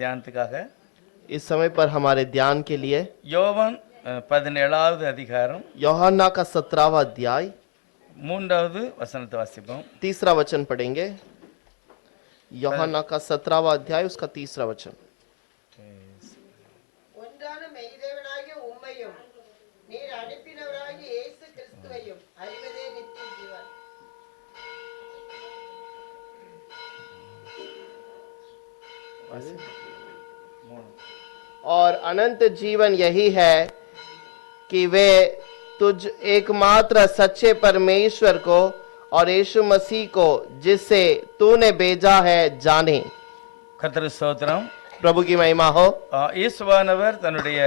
தியானத்துக்காக इस समय पर हमारे ध्यान के लिए யோவான் 17வது அதிகாரம் यूहन्ना का 17वां अध्याय 3வது வசனத்தை வாசிப்போம். 3रा वचन पढ़ेंगे। यूहन्ना का 17वां अध्याय उसका 3रा वचन। ஒன்றான மெய்தேவனாகிய உம்மையும் நீர் அனுப்பினவராகிய இயேசு கிறிஸ்துவையும் அறிவதே நித்திய ஜீவன். और अनंत जीवन यही है कि वे तुझ एकमात्र सच्चे परमेश्वर को और यीशु मसीह को जिसे तूने भेजा है जाने। கர்த்தருக்கு ஸ்தோத்திரம். प्रभु की महिमा हो। இயேசுவானவர் தன்னுடைய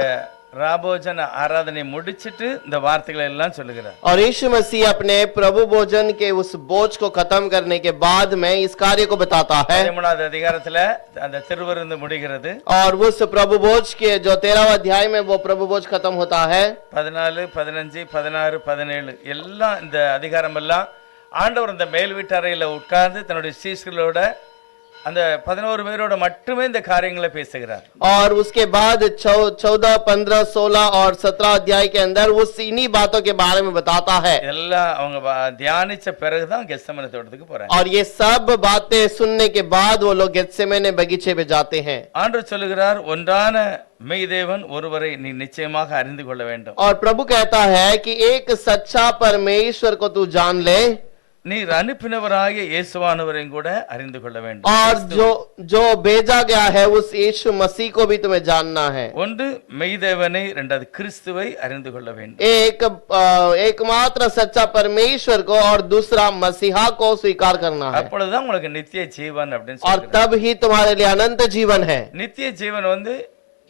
ராபோஜன ஆராதனை முடிச்சிட்டு இந்த வார்த்தைகளை எல்லாம் சொல்லுகிறார். और यीशु मसीह अपने प्रभु भोजन के उस बोझ को खत्म करने के बाद में इस कार्य को बताता है। 13வது அதிகாரத்துல அந்த திருவிருந்து முடிகிறது. और उस प्रभु भोज के जो 13वां अध्याय में वो प्रभु भोज खत्म होता है। 14, 15, 16, 17 எல்லாம் இந்த அதிகாரம் எல்லாம் ஆண்டவர் அந்த மேல் வீட்டறையில உட்கார்ந்து தன்னுடைய சீஷர்களோட அந்த 11 பேரோட மட்டுமே இந்த காரியங்களை பேசுகிறார். और उसके बाद 14, 15, 16 और 17 अध्याय के अंदर उस इन्हीं बातों के बारे में बताता है। எல்லாம் அவங்க தியானிச்ச பிறகுதான் கெத்செமனே தோட்டத்துக்கு போறாங்க. और ये सब बातें सुनने के बाद वो लोग गेत्सेमने बगीचे पे जाते हैं। ஆண்டவர் சொல்லுகிறார், ஒன்றான மெய்தேவன் ஒருவரை நீ நிச்சயமாக அறிந்து கொள்ள வேண்டும். और प्रभु कहता है कि एक सच्चा परमेश्वर को तू जान ले। நீர் அனுப்பினவராகிய இயேசுவானவரையும் கூட அறிந்து கொள்ள வேண்டும். और जो भेजा गया है उस यीशु मसीह को भी तुम्हें जानना है। ஒன்று மெய்தேவனை, இரண்டாவது கிறிஸ்துவை அறிந்து கொள்ள வேண்டும். एकमात्र सच्चा परमेश्वर को और दूसरा मसीहा को स्वीकार करना है। அப்பொழுதுதான் உங்களுக்கு நித்திய ஜீவன் அப்படின்னு और சொல்றார். तब ही तुम्हारे लिए अनंत जीवन है। நித்திய ஜீவன் வந்து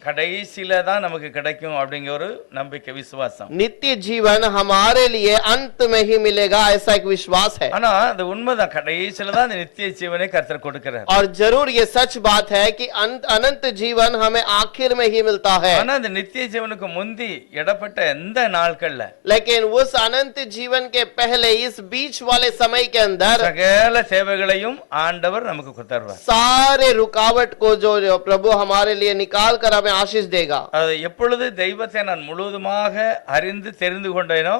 கடைசியில தான் நமக்கு கிடைக்கும் அப்படிங்கிற ஒரு நம்பிக்கை, விசுவாசம். नित्य जीवन हमारे लिए अंत में ही मिलेगा ऐसा एक विश्वास है। ஆனா அது உண்மைதான், கடைசியில தான் அந்த நித்திய ஜீவனை கர்த்தர் கொடுக்கிறார். और जरूर ये सच बात है कि अनंत जीवन हमें आखिर में ही मिलता है। ஆனா அந்த நித்திய ஜீவனுக்கு முந்தி இடப்பட்ட எந்த நாட்கள்ல, लेकिन उस अनंत जीवन के पहले इस बीच वाले समय के अंदर சகல சேவைகளையும் ஆண்டவர் நமக்கு கொடுத்தார். सारे रुकावट को जो प्रभु हमारे लिए निकाल कर हमें आशीष देगा। அது எப்பொழுது தெய்வத்தை நான் முழுவதுமாக அறிந்து தெரிந்து கொண்டேனோ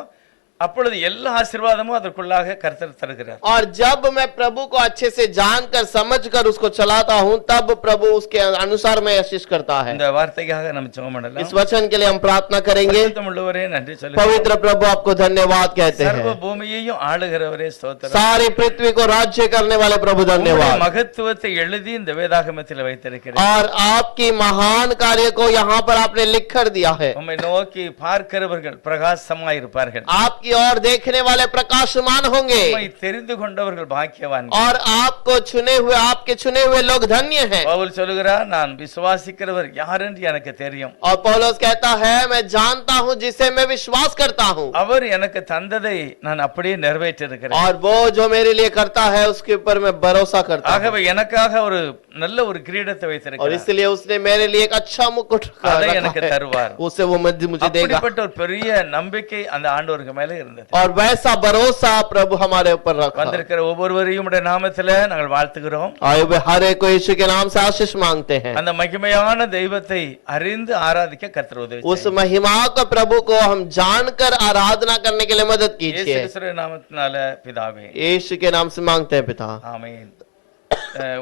அப்பொழுது எல்லா ஆசீர்வாதமும் அதற்குள்ளாக கர்த்தர் தருகிறார். और जब मैं प्रभु को अच्छे से जानकर समझकर उसको चलाता हूं तब प्रभु उसके अनुसार मैं आशीष करता है। இந்த வார்த்தைக்காக நம்ம ஜெபம் பண்ணலாம். इस वचन के लिए हम प्रार्थना करेंगे। பரிசுத்தமுள்ளவரே நன்றி சொல்லுகிறேன். पवित्र प्रभु आपको धन्यवाद कहते சர்வ हैं। பூமியையும் ஆளுகிறவரே ஸ்தோத்திரம். सारी पृथ्वी को राज्य करने वाले प्रभु धन्यवाद। மகத்துவத்தை எழுதி இந்த வேதாகமத்தில் வைத்திருக்கிறேன். और आपकी महान कार्य को यहाँ पर आपने लिख कर दिया है। உம்மை நோக்கி பார்க்கிறவர்கள் பிரகாசமாய் இருப்பார்கள். आपकी और देखने वाले प्रकाशमान होंगे। உம்மை தெரிந்து கொண்டவர்கள் பாக்கியவான்கள். और आपको चुने हुए, आपके चुने हुए लोग धन्य हैं। பவுல் சொல்கிறார், நான் விசுவாசிக்கிறவர் யார் என்று எனக்கு தெரியும். और पौलुस कहता है मैं जानता हूं जिसे मैं विश्वास करता हूं। அவர் எனக்கு தந்ததை நான் அப்படியே நிறைவேற்றிருக்கிறேன். और वो जो मेरे लिए करता है उसके ऊपर मैं भरोसा करता हूं। ஆகவே எனக்காக ஒரு நல்ல ஒரு கிரீடத்தை और வைத்திருக்கிறார். इसलिए उसने मेरे लिए एक अच्छा मुकुट அதை रखा எனக்கு है। தருவார். उसे वो मुझे देगा। அப்படிப்பட்ட ஒரு பெரிய நம்பிக்கை அந்த ஆண்டவருக்கு மேல இருந்தது. और वैसा भरोसा प्रभु हमारे ऊपर रखा। வந்திருக்கிற ஒவ்வொருவரையும் உடைய நாமத்தில நாங்கள் வாழ்த்துகிறோம். आए हुए हर एक को यीशु के नाम से आशीष मांगते हैं। அந்த மகிமையான தெய்வத்தை அறிந்து ஆராதிக்க கர்த்தர் உதவி उस महिमा का प्रभु को हम जानकर आराधना करने के लिए मदद இயேசு कीजिए। கிறிஸ்துவின் நாமத்தினால பிதாவே, यीशु के नाम से मांगते हैं पिता। ஆமென்.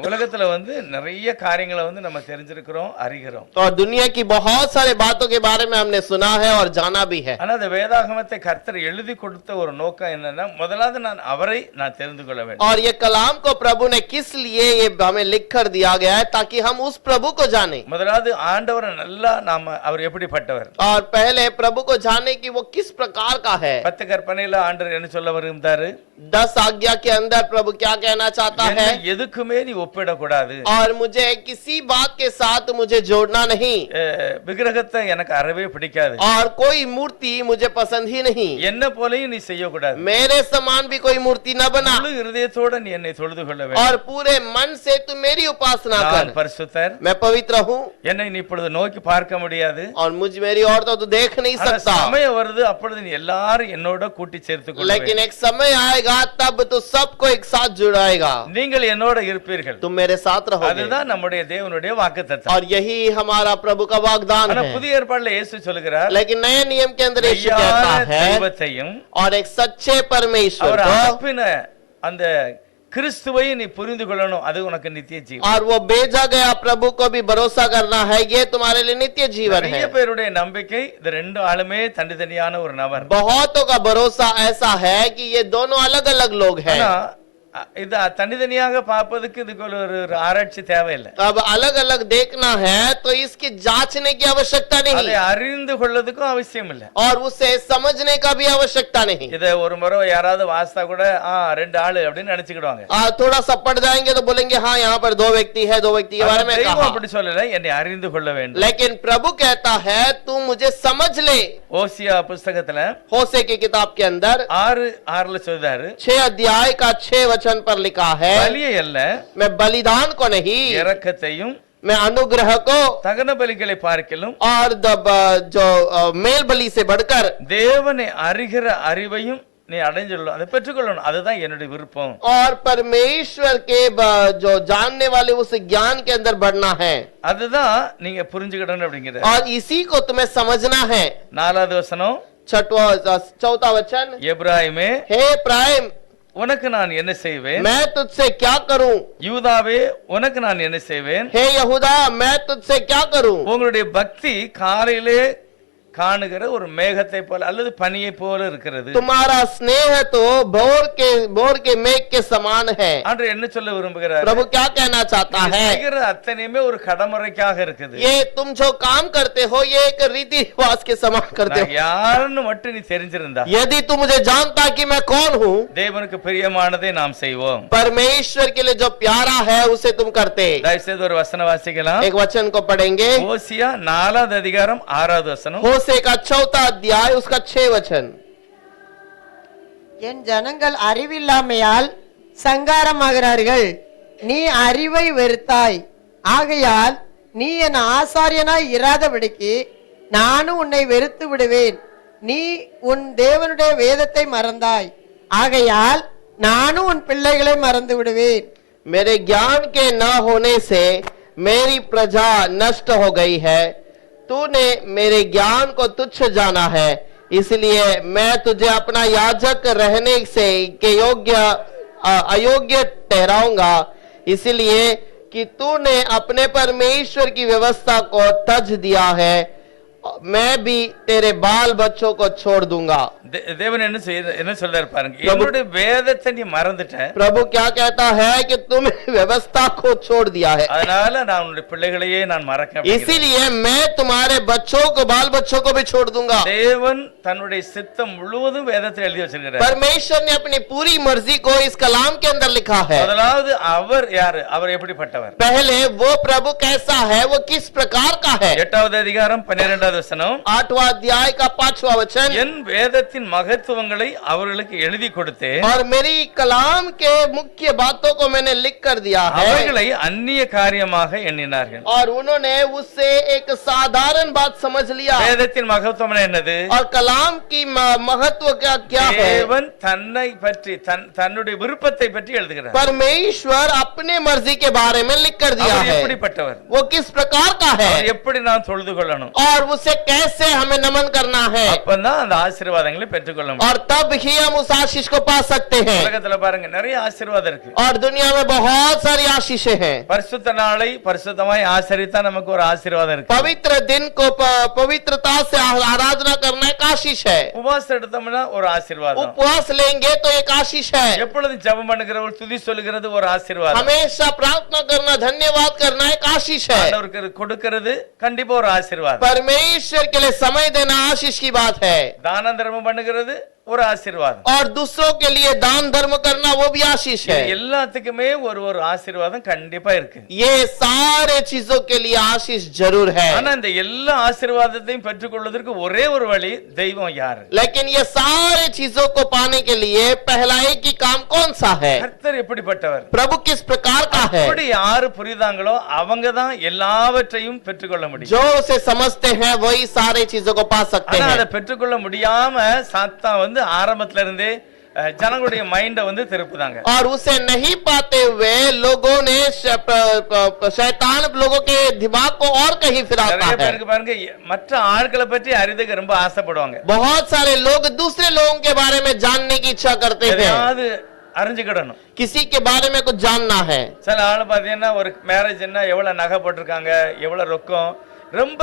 உலகத்துல வந்து நிறைய காரியங்களை வந்து நம்ம தெரிஞ்சிருக்கிறோம், அறிகிறோம். और दुनिया की बहुत सारे बातों के बारे में हमने सुना है और जाना भी है। ஆனா அந்த வேதாகமத்தை கர்த்தர் எழுதி கொடுத்த ஒரு நோக்கம் என்னன்னா, முதலாவது நான் அவரை நான் தெரிந்து கொள்ள வேண்டும். और ये कलाम को प्रभु ने किस लिए ये हमें लिख कर दिया गया है ताकि हम उस प्रभु को जाने। முதலாவது ஆண்டவரை நல்லா நாம அவர் எப்படிப்பட்டவர், और पहले प्रभु को जाने कि वो किस प्रकार का है। 10 கற்பனையில ஆண்டவர் என்ன சொல்ல வருகிறாரு, 10 आज्ञा के अंदर प्रभु क्या कहना चाहता है। எதுக்குமே நீ ஒப்பிடக்கூடாது. और मुझे किसी बात के साथ मुझे जोड़ना नहीं। விக்கிரகத்தை எனக்கு அறவே பிடிக்காது. और कोई मूर्ति मुझे पसंद ही नहीं। என்ன போலயும் நீ செய்யக்கூடாது. मेरे समान भी कोई मूर्ति न बना। முழு இருதயத்தோட நீ என்னை தொழுது கொள்ள வேண்டும். और पूरे मन से तू मेरी उपासना நான் कर। பரிசுத்தர், मैं पवित्र हूँ। என்னை நீ இப்பொழுது நோக்கி பார்க்க முடியாது. और मुझ मेरी और तो तू देख नहीं ஆனா सकता। சமயம் வருது, அப்பொழுது நீ எல்லாரும் என்னோட கூட்டி சேர்த்துக் கொள்ள लेकिन வேண்டும். एक समय आएगा तब तो सबको एक साथ जुड़ाएगा। நீங்கள் என்னோட இருப்பீர்கள், இருப்பீர்கள். तुम मेरे साथ रहोगे। அதுதான் நம்முடைய தேவனுடைய வாக்குத்தத்தம். और यही हमारा प्रभु का वाग्दान ஆனா है। புதிய ஏற்பாடுல இயேசு சொல்கிறார், लेकिन नए नियम के अंदर यीशु कहता மெய்யான है தெய்வத்தையும் और एक सच्चे परमेश्वर அவர் को, அனுப்பின அந்த கிறிஸ்துவை நீ புரிந்து கொள்ளணும், அது உனக்கு நித்திய ஜீவன். और वो भेजा गया प्रभु को भी भरोसा करना है, ये तुम्हारे लिए नित्य जीवन है। நிறைய பேருடைய நம்பிக்கை இந்த ரெண்டு ஆளுமே தனித்தனியான ஒரு நபர். बहुतों का भरोसा ऐसा है कि ये दोनों अलग अलग लोग हैं। ஆனா இது தனித்தனியாக பார்ப்பதுக்கு இதுக்கு ஒரு ஆராய்ச்சி தேவையில்லை. अब अलग अलग देखना है तो इसकी जांचने की आवश्यकता அதை नहीं அறிந்து கொள்ளதுக்கும் அவசியம் இல்லை. और उसे समझने का भी आवश्यकता नहीं। இத ஒரு முறை யாராவது வாஸ்தா கூட ரெண்டு ஆளு அப்படின்னு நினைச்சுக்கிடுவாங்க. थोड़ा सा पढ़ जाएंगे तो बोलेंगे हाँ यहाँ पर दो व्यक्ति है, दो व्यक्ति के बारे में தெய்வம் कहा। அப்படி சொல்லல, என்னை அறிந்து கொள்ள வேண்டும். लेकिन प्रभु कहता है तू मुझे समझ ले। ஓசியா புஸ்தகத்துல होशे की किताब के अंदर 6:6 சொல்றாரு, 6 अध्याय का 6 वचन पर लिखा है, பலியை அல்ல मैं बलिदान को नहीं, இரக்கத்தையும் मैं अनुग्रह को தகன பலிகளை பார்க்கிலும் और जो मेल बलि से बढ़कर தேவனை அறிகிற அறிவையும் நீ அடைஞ்சிடணும், அதை பெற்றுக்கொள்ளணும். அதுதான் என்னுடைய விருப்பம். और परमेश्वर के जो जानने वाले उस ज्ञान के अंदर बढ़ना है, அதுதான் நீங்க புரிஞ்சுக்கிடணும் அப்படிங்கிற. और इसी को तुम्हें समझना है। 4வது வசனம், 4वां वचन, எப்ராயிமே हे प्राइम உனக்கு நான் என்ன செய்வேன், मैं तुझसे क्या करूं, யூதாவே உனக்கு நான் என்ன செய்வேன், हे यहूदा मैं तुझसे क्या करूं। உங்களுடைய பக்தி காலையிலே காணுகிற ஒரு மேகத்தை போல அல்லது பனியை போல இருக்கிறது. तुम्हारा स्नेह तो भोर के मेघ के समान है। ஆண்டவர் என்ன சொல்ல விரும்புகிறார்? प्रभु क्या कहना चाहता நீங்க है? செய்கிற அத்தனையுமே ஒரு கடமுறைக்காக இருக்குது. ये तुम जो काम करते हो ये एक रीति रिवाज के समान करते நான் हो। யாருன்னு மட்டும் நீ தெரிஞ்சிருந்தா यदि तू मुझे जानता कि मैं कौन हूँ, தேவனுக்கு பிரியமானதை நாம் செய்வோம். परमेश्वर के लिए जो प्यारा है उसे तुम करते। தயவு செய்து ஒரு வசனம் வாசிக்கலாம். एक वचन को पढ़ेंगे, ஓசியா 4வது அதிகாரம் 6வது வசனம். होशे का 4वां अध्याय उसका 6 वचन, என் ஜனங்கள் அறிவில்லாமையால் சங்காரமாகிறார்கள், நீ அறிவை வெறுத்தாய், ஆகையால் நீ என் ஆசாரியனாய் இராதபடிக்கு நானும் உன்னை வெறுத்து விடுவேன். நீ உன் தேவனுடைய வேதத்தை மறந்தாய், ஆகையால் நானும் உன் பிள்ளைகளை மறந்து விடுவேன். मेरे ज्ञान के न होने से मेरी प्रजा नष्ट हो गई है। तूने मेरे ज्ञान को तुच्छ जाना है, इसलिए मैं तुझे अपना याजक रहने से के अयोग्य ठहराऊंगा, इसलिए कि तूने अपने परमेश्वर की व्यवस्था को तज दिया है, मैं भी तेरे बाल बच्चों को छोड़ दूंगा। தேவன் என்ன சொல்றாரு பாருங்க, என்னுடைய வேதத்தை நீ மறந்துட்ட, प्रभु क्या कहता है कि तुम व्यवस्था को छोड़ दिया है, அதனால நான் உன்னுடைய பிள்ளைகளையே நான் மறக்க. इसीलिए मैं तुम्हारे बच्चों को बाल बच्चों को भी छोड़ दूंगा। தேவன் தன்னுடைய சித்தம் முழுவதும் வேதத்தில் எழுதி வச்சிருக்கிறார். परमेश्वर ने अपनी पूरी मर्जी को इस कलाम के अंदर लिखा है। முதலாவது அவர் யாரு, அவர் எப்படிப்பட்டவர்? पहले वो प्रभु कैसा है, वो किस प्रकार का है। 8வது அதிகாரம் 12வது வசனம், 8वां अध्याय का 5वां वचन, என் வேதத்தின் மகத்துவங்களை அவர்களுக்கு எழுதி கொடுத்தேன், और मेरी कलाम के मुख्य बातों को मैंने लिख कर दिया है, அவைகளை அந்நிய காரியமாக எண்ணினார்கள். और उन्होंने उससे एक साधारण बात समझ लिया। வேதத்தின் மகத்துவம் என்னது? और कलाम की महत्व क्या है? தேவன் தன்னை பற்றி தன்னுடைய விருப்பத்தை பற்றி எழுதுகிறார். परमेश्वर अपने मर्जी के बारे में लिख कर दिया அவர் है, எப்படிப்பட்டவர், वो किस प्रकार का है, அவர் எப்படி நாம் தொழுது கொள்ளணும், और उसे कैसे हमें नमन करना है, அப்பதான் அந்த ஆசீர்வாதங்களை பெற்றுக்கொள்ள முடியும். और तब ही हम उस आशीष को पा सकते हैं। உலகத்துல பாருங்க நிறைய ஆசீர்வாதம் இருக்கு. और दुनिया में बहुत सारी आशीषें हैं। பரிசுத்த நாளை பரிசுத்தமாய் ஆசரித்தா நமக்கு ஒரு ஆசீர்வாதம் இருக்கு. पवित्र दिन को पवित्रता से आराधना करना एक आशीष है। உபவாசம் எடுத்தோம்னா ஒரு ஆசீர்வாதம். उपवास लेंगे तो एक आशीष है। எப்பொழுதும் ஜெபம் பண்ணுகிறவர் துதி சொல்லுகிறது ஒரு ஆசீர்வாதம். हमेशा प्रार्थना करना, धन्यवाद करना एक आशीष है। ஆண்டவருக்கு கொடுக்கிறது கண்டிப்பா ஒரு ஆசீர்வாதம். परमेश्वर के लिए समय देना आशीष की बात है। தான தர்மம் பண்ணுகிறது ஒரு ஆசீர்வாதம். और दूसरों के लिए दान धर्म करना वो भी आशीष है। இது எல்லாத்துக்குமே ஒரு ஆசீர்வாதம் கண்டிப்பா இருக்கு. ये सारे चीजों के लिए आशीष जरूर है। ஆனா இந்த எல்லா ஆசீர்வாதத்தையும் பெற்றுக்கொள்வதற்கு ஒரே ஒரு வழி, தெய்வம் யாரு? लेकिन ये सारे चीजों को पाने के लिए पहला एक ही काम कौन सा है? கர்த்தர் எப்படிப்பட்டவர், प्रभु किस प्रकार का है? அப்படி யாரு புரியுதாங்களோ அவங்க தான் எல்லாவற்றையும் பெற்றுக்கொள்ள முடியும். जो उसे समझते हैं वही सारे चीजों को पा सकते ஆனா हैं। அதை பெற்றுக்கொள்ள முடியாம சாத்தான் ஆரம்பத்துல இருந்தே ஜனங்களுடைய மைண்ட வந்து திருப்புதாங்க. और उसे नहीं पाते हुए लोगों ने शैतान लोगों के दिमाग को और कहीं फिराता நிறைய है। பேருக்கு பாருங்க மற்ற ஆட்களை பற்றி அறிந்துக்க ரொம்ப ஆசைப்படுவாங்க. बहुत सारे लोग दूसरे लोगों के बारे में जानने की इच्छा करते हैं, எதையாவது அறிஞ்சுக்கிடணும். किसी के बारे में कुछ जानना है। சில ஆள் பாத்தீங்கன்னா ஒரு மேரேஜ்னா எவ்வளவு நகை போட்டிருக்காங்க, எவ்வளவு ரொக்கம், ரொம்ப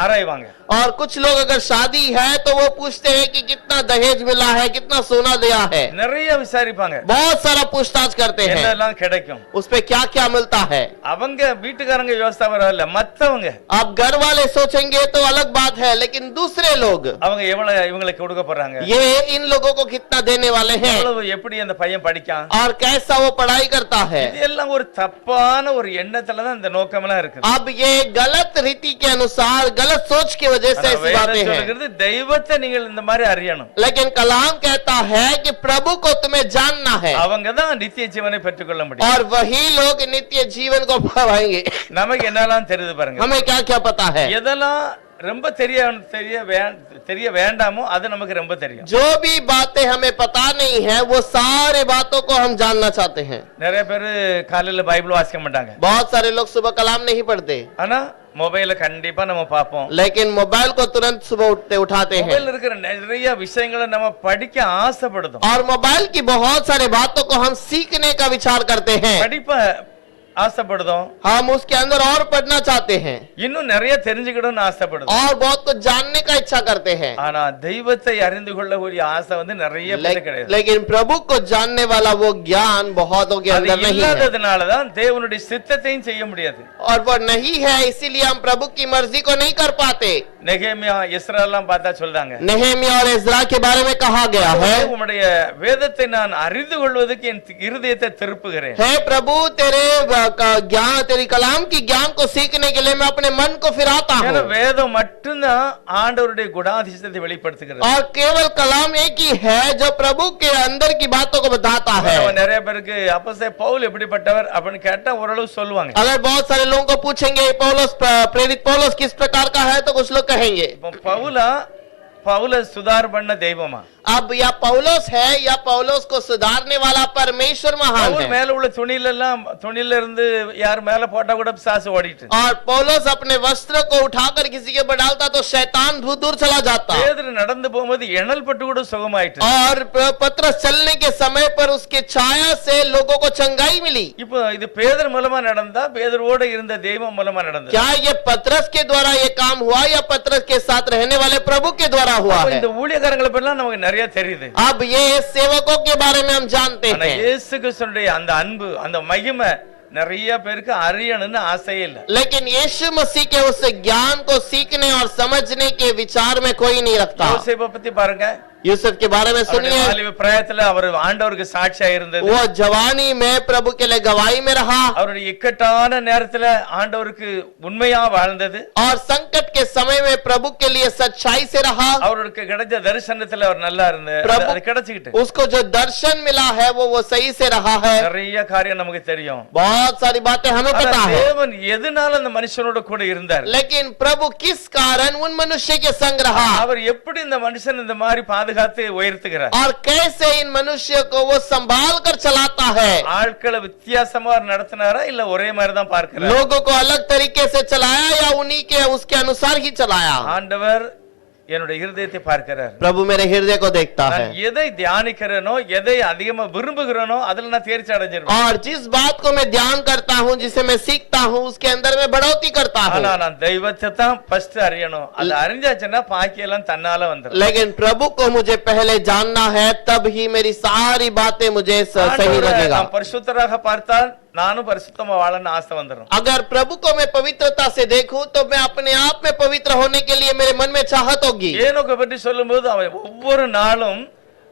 ஆராய்வாங்க. और कुछ लोग अगर शादी है तो वो पूछते हैं कि कितना दहेज मिला है, कितना सोना दिया है, நிறைய விசாரிப்பாங்க. बहुत सारा पूछताछ करते हैं என்னெல்லாம் கிடைக்கும், उस पे क्या क्या मिलता है। அவங்க வீட்டுக்காரங்க யோசித்தா வரல, மத்தவங்க अब घर वाले सोचेंगे तो अलग बात है, लेकिन दूसरे लोग அவங்க எவ்வளவு இவங்களுக்கு கொடுக்க போறாங்க, ये इन लोगों को कितना देने वाले हैं, எவ்வளவு எப்படி அந்த பையன் படிக்கான், और कैसा वो पढ़ाई करता है। இதெல்லாம் ஒரு தப்பான ஒரு எண்ணத்துல தான் இந்த நோக்கமெல்லாம் இருக்கு. अब ये गलत रीति के अनुसार, गलत सोच की वजह से ऐसी बातें हैं। சொல்லுகிறது தெய்வத்தை நீங்கள் இந்த மாதிரி அறியணும். लेकिन कलाम कहता है कि प्रभु को तुम्हें जानना है, அவங்க தான் நித்திய ஜீவனை பெற்றுக்கொள்ள முடியும். और वही लोग नित्य जीवन को पाएंगे। நமக்கு என்னெல்லாம் தெரியுது பாருங்க. हमें क्या क्या पता है, எதெல்லாம் ரொம்ப தெரிய வேண்டாமோ அது நமக்கு ரொம்ப தெரியும். जो भी बातें हमें पता नहीं है वो सारे बातों को हम जानना चाहते हैं। நிறைய பேர் காலையில பைபிள் வாசிக்க மாட்டாங்க, बहुत सारे लोग सुबह कलाम नहीं पढ़ते, ஆனா மொபைல கண்டிப்பா நம்ம பார்ப்போம். लेकिन मोबाइल को तुरंत सुबह उठाते हैं, மொபைல் இருக்கிற நிறைய விஷயங்களை நம்ம படிக்க ஆசைப்படுறோம். और मोबाइल की बहुत सारे बातों को हम सीखने का विचार करते हैं, படிப்ப ஆசைப்படுறோம், हम उसके अंदर और पढ़ना चाहते हैं, இன்னும் நிறைய தெரிஞ்சுக்கணும்னு ஆசைப்படுறோம். और बहुत कुछ जानने का इच्छा करते हैं। ஆனா தெய்வத்தை அறிந்து கொள்ளக்கூடிய ஆசை வந்து நிறைய பேருக்கு கிடையாது. लेकिन प्रभु को जानने वाला वो ज्ञान बहुतों के அது अंदर नहीं है, இல்லாததுனாலதான் தேவனுடைய சித்தத்தையும் செய்ய முடியாது. और वो नहीं है इसीलिए हम प्रभु की मर्जी को नहीं कर पाते। நெகேமியா இஸ்ராயெல்லாம் பார்த்தா சொல்றாங்க, नेहेमिया और इस्रा के बारे में कहा गया है, உம்முடைய வேதத்தை நான் அறிந்து கொள்வதற்கு என் இருதயத்தை திருப்புகிறேன். हे प्रभु तेरे ज्ञान, तेरी कलाम की ज्ञान को सीखने के लिए मैं अपने मन को फिराता ஏன்னா हूँ, வேதம் மட்டும்தான் ஆண்டவருடைய குணாதிசயத்தை வெளிப்படுத்துகிறது. और केवल कलाम एक ही है जो प्रभु के अंदर की बातों को बताता है। நம்ம நிறைய பேருக்கு அப்போஸ்தலர் பவுல் எப்படிப்பட்டவர் அப்படின்னு கேட்டா ஓரளவு சொல்லுவாங்க. अगर बहुत सारे लोगों को पूछेंगे पौलुस, प्रेरित पौलुस किस प्रकार का है, तो कुछ लोग कहेंगे இப்போ பவுல சுதார் பண்ண தெய்வமா, अब या पौलुस है या पौलुस को सुधारने वाला परमेश्वर महान பவுல் है। மேல உள்ள துணியில இருந்து யார் மேல போட்டா கூட பிசாசு ஓடிட்டு, और पौलुस अपने वस्त्र को उठाकर किसी के ऊपर डालता तो शैतान दूर चला जाता, பேதுரு நடந்து போகும்போது எணல் பட்டு கூட சுகமாயிட்டு. और पतरस चलने के समय पर उसके छाया से लोगों को चंगाई मिली। இப்போ இது பேதுரு மூலமா நடந்தா, பேதுருவோட இருந்த தெய்வம் மூலமா நடந்தது. क्या ये पतरस के द्वारा ये काम हुआ या पतरस के साथ रहने वाले प्रभु के द्वारा हुआ அப்ப है? இந்த ஊழியக்காரங்களை பத்தி நமக்கு நிறைய தெரியுது. अब ये सेवकों के बारे में हम जानते ஆனா हैं, இயேசு கிறிஸ்துவினுடைய அந்த அன்பு, அந்த மகிமை நிறைய பேருக்கு அறியணும்னு ஆசையே இல்ல. लेकिन यीशु मसीह के उस ज्ञान को सीखने और समझने के विचार में कोई नहीं रखता। யோசேப்பை பத்தி பாருங்க, यूसुफ के बारे में सुनिए, வாலிப பிராயத்துல அவர் ஆண்டவருக்கு சாட்சியா இருந்தது. वो जवानी में प्रभु के लिए गवाही में रहा, அவருடைய இக்கட்டான நேரத்துல ஆண்டவருக்கு உண்மையா வாழ்ந்தது. और संकट के समय में प्रभु के लिए सच्चाई से रहा। அவருக்கு கிடைச்ச தரிசனத்துல அவர் நல்லா இருந்தார், பிரபு- அது கிடைச்சிக்கிட்டு उसको जो दर्शन मिला है वो सही से रहा है। நிறைய காரியம் நமக்கு தெரியும். बहुत सारी बातें हमें ஆனா पता है, தேவன் எதனால அந்த மனுஷனோட கூட இருந்தார், लेकिन प्रभु किस कारण उन मनुष्य के संग रहा, அவர் எப்படி இந்த மனுஷன் இந்த மாதிரி பாதுகாத்து உயர்த்துகிறார், और कैसे इन मनुष्य को वो संभाल कर चलाता है। ஆட்களை வித்தியாசமா நடத்தினாரா இல்ல ஒரே மாதிரி தான் பார்க்கிறார்? लोगों को अलग तरीके से चलाया या उन्हीं के उसके अनुसार ही चलाया? ஆண்டவர் என்னுடைய இருதயத்தை பார்க்கிறார். प्रभु मेरे हृदय को देखता है, நான் எதை தியானிக்கிறேனோ, எதை அதிகமா விரும்புகிறேனோ அதுல நான் தேர்ச்சி அடைஞ்சிருவேன். और जिस बात को मैं ध्यान करता हूँ, जिसे मैं सीखता हूँ, उसके अंदर मैं बढ़ोतरी करता हूँ। ஆனா நான் தெய்வத்தை தான் ஃபர்ஸ்ட் அறியணும். அது அறிஞ்சாச்சுன்னா பாக்கி எல்லாம் தன்னால வந்துரும். लेकिन प्रभु को मुझे पहले जानना है, तब ही मेरी सारी बातें मुझे सही ஆண்டவரை लगेगा। நான் பரிசுத்தராக பார்த்தால் நானும் பரிசுத்தமா வாழணும்னு ஆசை வந்துரும். अगर प्रभु को मैं पवित्रता से देखूं तो मैं अपने आप में पवित्र होने के लिए मेरे मन में चाहत होगी। ஏனோக்கை பற்றி சொல்லும்போது அவன் ஒவ்வொரு நாளும்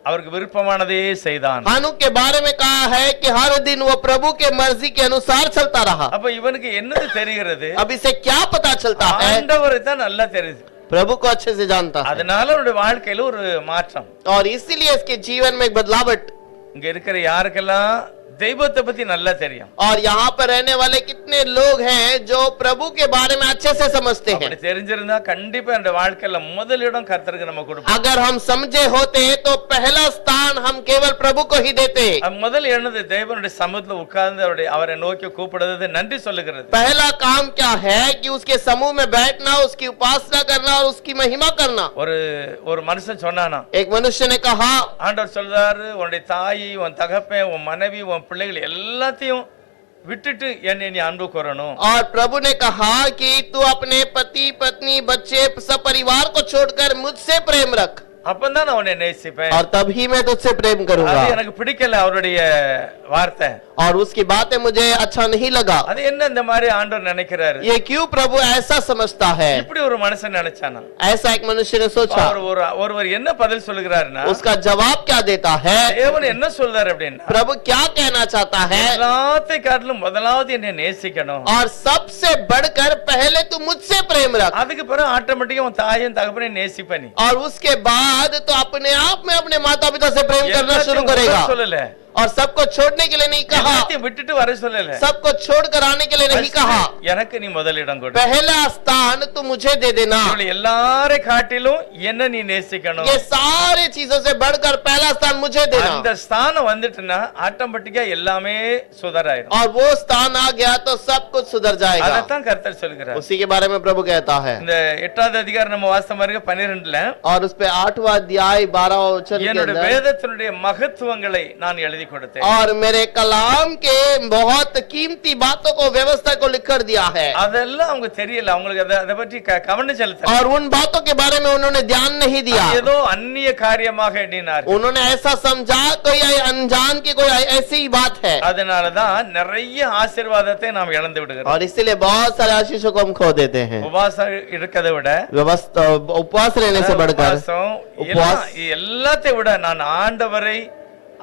அவருக்கு விருப்பமானதே செய்தான். हानूक के बारे में कहा है कि हर दिन वो प्रभु के मर्जी के अनुसार चलता रहा। அப்ப இவனுக்கு என்னது தெரிகிறது? अब इसे क्या पता चलता है? ஆண்டவரை தான் நல்லா தெரியுது. प्रभु को अच्छे से जानता है, அதனால அவருடைய வாழ்க்கையில ஒரு மாற்றம். और इसीलिए इसके जीवन में एक बदलावट। இங்க இருக்கிற யாருக்கெல்லாம் தெய்வத்தை பத்தி நல்லா தெரியும். और यहाँ पर रहने वाले कितने लोग हैं जो प्रभु के बारे में अच्छे से समझते हैं। அப்படி தெரிஞ்சிருந்தா கண்டிப்பா இந்த வாழ்க்கையில முதலிடம் கர்த்தருக்கு நம்ம கொடுப்போம். अगर हम समझे होते तो पहला स्थान हम केवल प्रभु को ही देते। முதல் என்னது? தேவனுடைய சமூகத்துல உட்கார்ந்து அவரை நோக்கி கூப்பிடுறது, நன்றி சொல்லுகிறது. पहला काम क्या है कि उसके समूह में बैठना, उसकी उपासना करना और उसकी महिमा करना। ஒரு மனுஷன் சொன்னானா, एक मनुष्य ने कहा, ஆண்டவர் சொல்றாரு, உன்னுடைய தாய், உன் தகப்பன், உன் மனைவி, உன் பிள்ளைகள் எல்லாத்தையும் விட்டுட்டு என்னை நீ அன்பு கூறணும். और प्रभु ने कहा कि तू अपने पति पत्नी बच्चे सब परिवार को छोड़कर मुझसे प्रेम रख, அப்பதான் நான் உன்னை நேசிப்பேன். और तभी मैं तुझसे प्रेम करूंगा। அது எனக்கு பிடிக்கல அவருடைய வார்த்தை, और उसकी बातें मुझे अच्छा नहीं लगा। அது என்ன இந்த மாதிரி ஆண்டவர் நினைக்கிறாரு? ये क्यों प्रभु ऐसा समझता है? இப்படி ஒரு மனுஷன் நினைச்சானா? ऐसा एक मनुष्य ने सोचा। ஒருவர் என்ன பதில் சொல்லுகிறாருன்னா, उसका जवाब क्या देता है? தேவன் என்ன சொல்றாரு அப்படின்னா, प्रभु क्या कहना चाहता है? எல்லாத்தையும் காட்டிலும் முதலாவது என்னை நேசிக்கணும், और सबसे बढ़कर पहले तू मुझसे प्रेम रख, அதுக்கு பிறகு ஆட்டோமேட்டிக்கா உன் தாயும் தகப்பனையும் நேசிப்ப நீ. और उसके बाद तो अपने आप में अपने माता पिता से प्रेम करना शुरू करेगा। சொல்லல, और सबको छोड़ने के लिए नहीं कहा, எல்லாத்தையும் விட்டுட்டு வர சொல்லல, सबको छोड़कर आने के लिए नहीं कहा। எனக்கு நீ முதலிடம் கொடு, पहला स्थान तू मुझे दे देना। எல்லாரை காட்டிலும் என்ன நீ நேசிக்கணும், ये सारी चीजों से बढ़कर पहला स्थान मुझे देना। அந்த ஸ்தானம் வந்துட்டுனா ஆட்டோமேட்டிக்கா எல்லாமே சுதராயிரும். और वो स्थान आ गया तो सब कुछ सुधर जाएगा। அதான் கர்த்தர் சொல்கிறார். उसी के बारे में प्रभु कहता है। இந்த 8வது அதிகாரம் நம்ம வாசித்த மாதிரி 12ல, और उस पे 8वां अध्याय 12वां वचन के என்னுடைய अंदर, வேதத்தினுடைய மகத்துவங்களை நான் எழுதி கொடுத்தேன். और मेरे कलाम के बहुत कीमती बातों को व्यवस्था को लिख कर दिया है। அதெல்லாம் அவங்க தெரியல, அவங்களுக்கு அதை பற்றி கவனம் செலுத்தல. और उन बातों के बारे में उन्होंने ध्यान नहीं दिया। ஏதோ அந்நிய காரியமாக எண்ணினார். उन्होंने ऐसा समझा कोई अनजान की कोई ऐसी ही बात है। அதனாலதான் நிறைய ஆசீர்வாதத்தை நாம் இழந்து விடுகிறோம். और इसीलिए बहुत सारे आशीषों को हम खो देते हैं। உபவாசம் இருக்கிறதை விட, व्यवस्था उपवास रहने से बढ़कर, उपवास எல்லாத்தை விட நான் ஆண்டவரை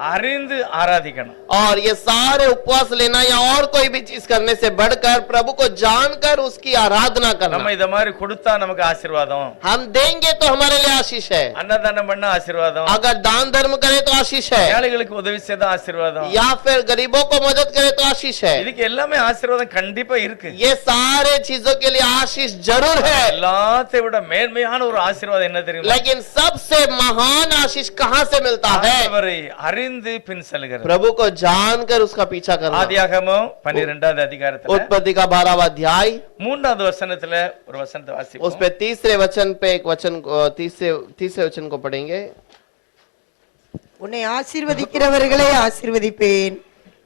அறிந்து ஆராதிக்கணும். और ये सारे उपवास लेना या और कोई भी चीज करने से बढ़कर प्रभु को जानकर उसकी आराधना करना। நம்ம இத மாதிரி கொடுத்தா நமக்கு ஆசீர்வாதம், हम देंगे तो हमारे लिए आशीष है। அன்னதானம் பண்ணா ஆசீர்வாதம், अगर दान धर्म करे तो आशीष है, ஏழைகளுக்கு உதவி செய்தா ஆசீர்வாதம், या फिर गरीबों को मदद करे तो आशीष है। இதுக்கு எல்லாமே ஆசீர்வாதம் கண்டிப்பா இருக்கு. ये सारे चीजों के लिए आशीष जरूर है। எல்லாத்தை விட மேன்மையான ஒரு ஆசீர்வாதம் என்ன தெரியுமா? लेकिन सबसे महान आशीष कहाँ से मिलता है? ஆண்டவரை அறிந்து பின் செல்கிறது. प्रभु को जानकर उसका पीछा करना। ஆதியாகமம் 12வது அதிகாரத்துல उत्पत्ति का 12वां अध्याय 3வது வசனத்துல ஒரு வசனத்தை उस வாசிப்போம். पे तीसरे वचन पे एक वचन, तीसरे वचन को पढ़ेंगे। உன்னை ஆசீர்வதிக்கிறவர்களை ஆசீர்வதிப்பேன்,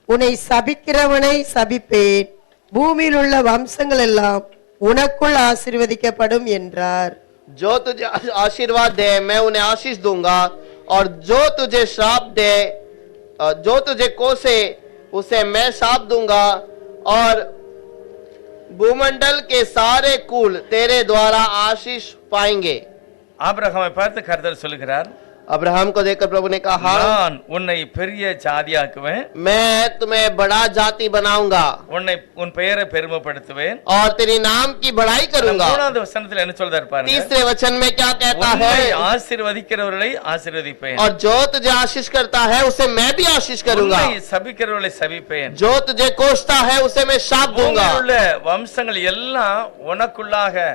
உன்னை சபிக்கிறவனை சபிப்பேன், பூமியில் உள்ள வம்சங்கள் எல்லாம் உனக்குள் ஆசீர்வதிக்கப்படும் என்றார். जो तुझे आशीर्वाद दे मैं उन्हें आशीष दूंगा, और जो तुझे श्राप दे, जो तुझे कोसे उसे मैं श्राप दूंगा, और भूमंडल के सारे कुल तेरे द्वारा आशीष पाएंगे। ஆபிரகாமை பார்த்து கர்த்தர் சொல்கிறார், अब्राहम को देखकर प्रभु ने कहा, நான் உன்னை பெரிய ஜாதியாக்குவேன், मैं तुम्हें बड़ा जाति बनाऊंगा, உன் பெயரை பெருமைப்படுத்துவேன். और तेरी नाम की बड़ाई करूंगा। 3வது வசனத்துல என்ன சொல்றாரு பாருங்க, तीसरे वचन में क्या कहता है? உன்னை ஆசீர்வதிக்கிறவர்களை ஆசீர்வதிப்பேன், और जो तुझे आशीष करता है उसे मैं भी आशीष करूंगा, உன்னை சபிக்கிறவர்களை சபிப்பேன், जो तुझे कोसता है उसे मैं शाप दूंगा, பூமியில் உள்ள வம்சங்கள் எல்லாம் உனக்குள்ளாக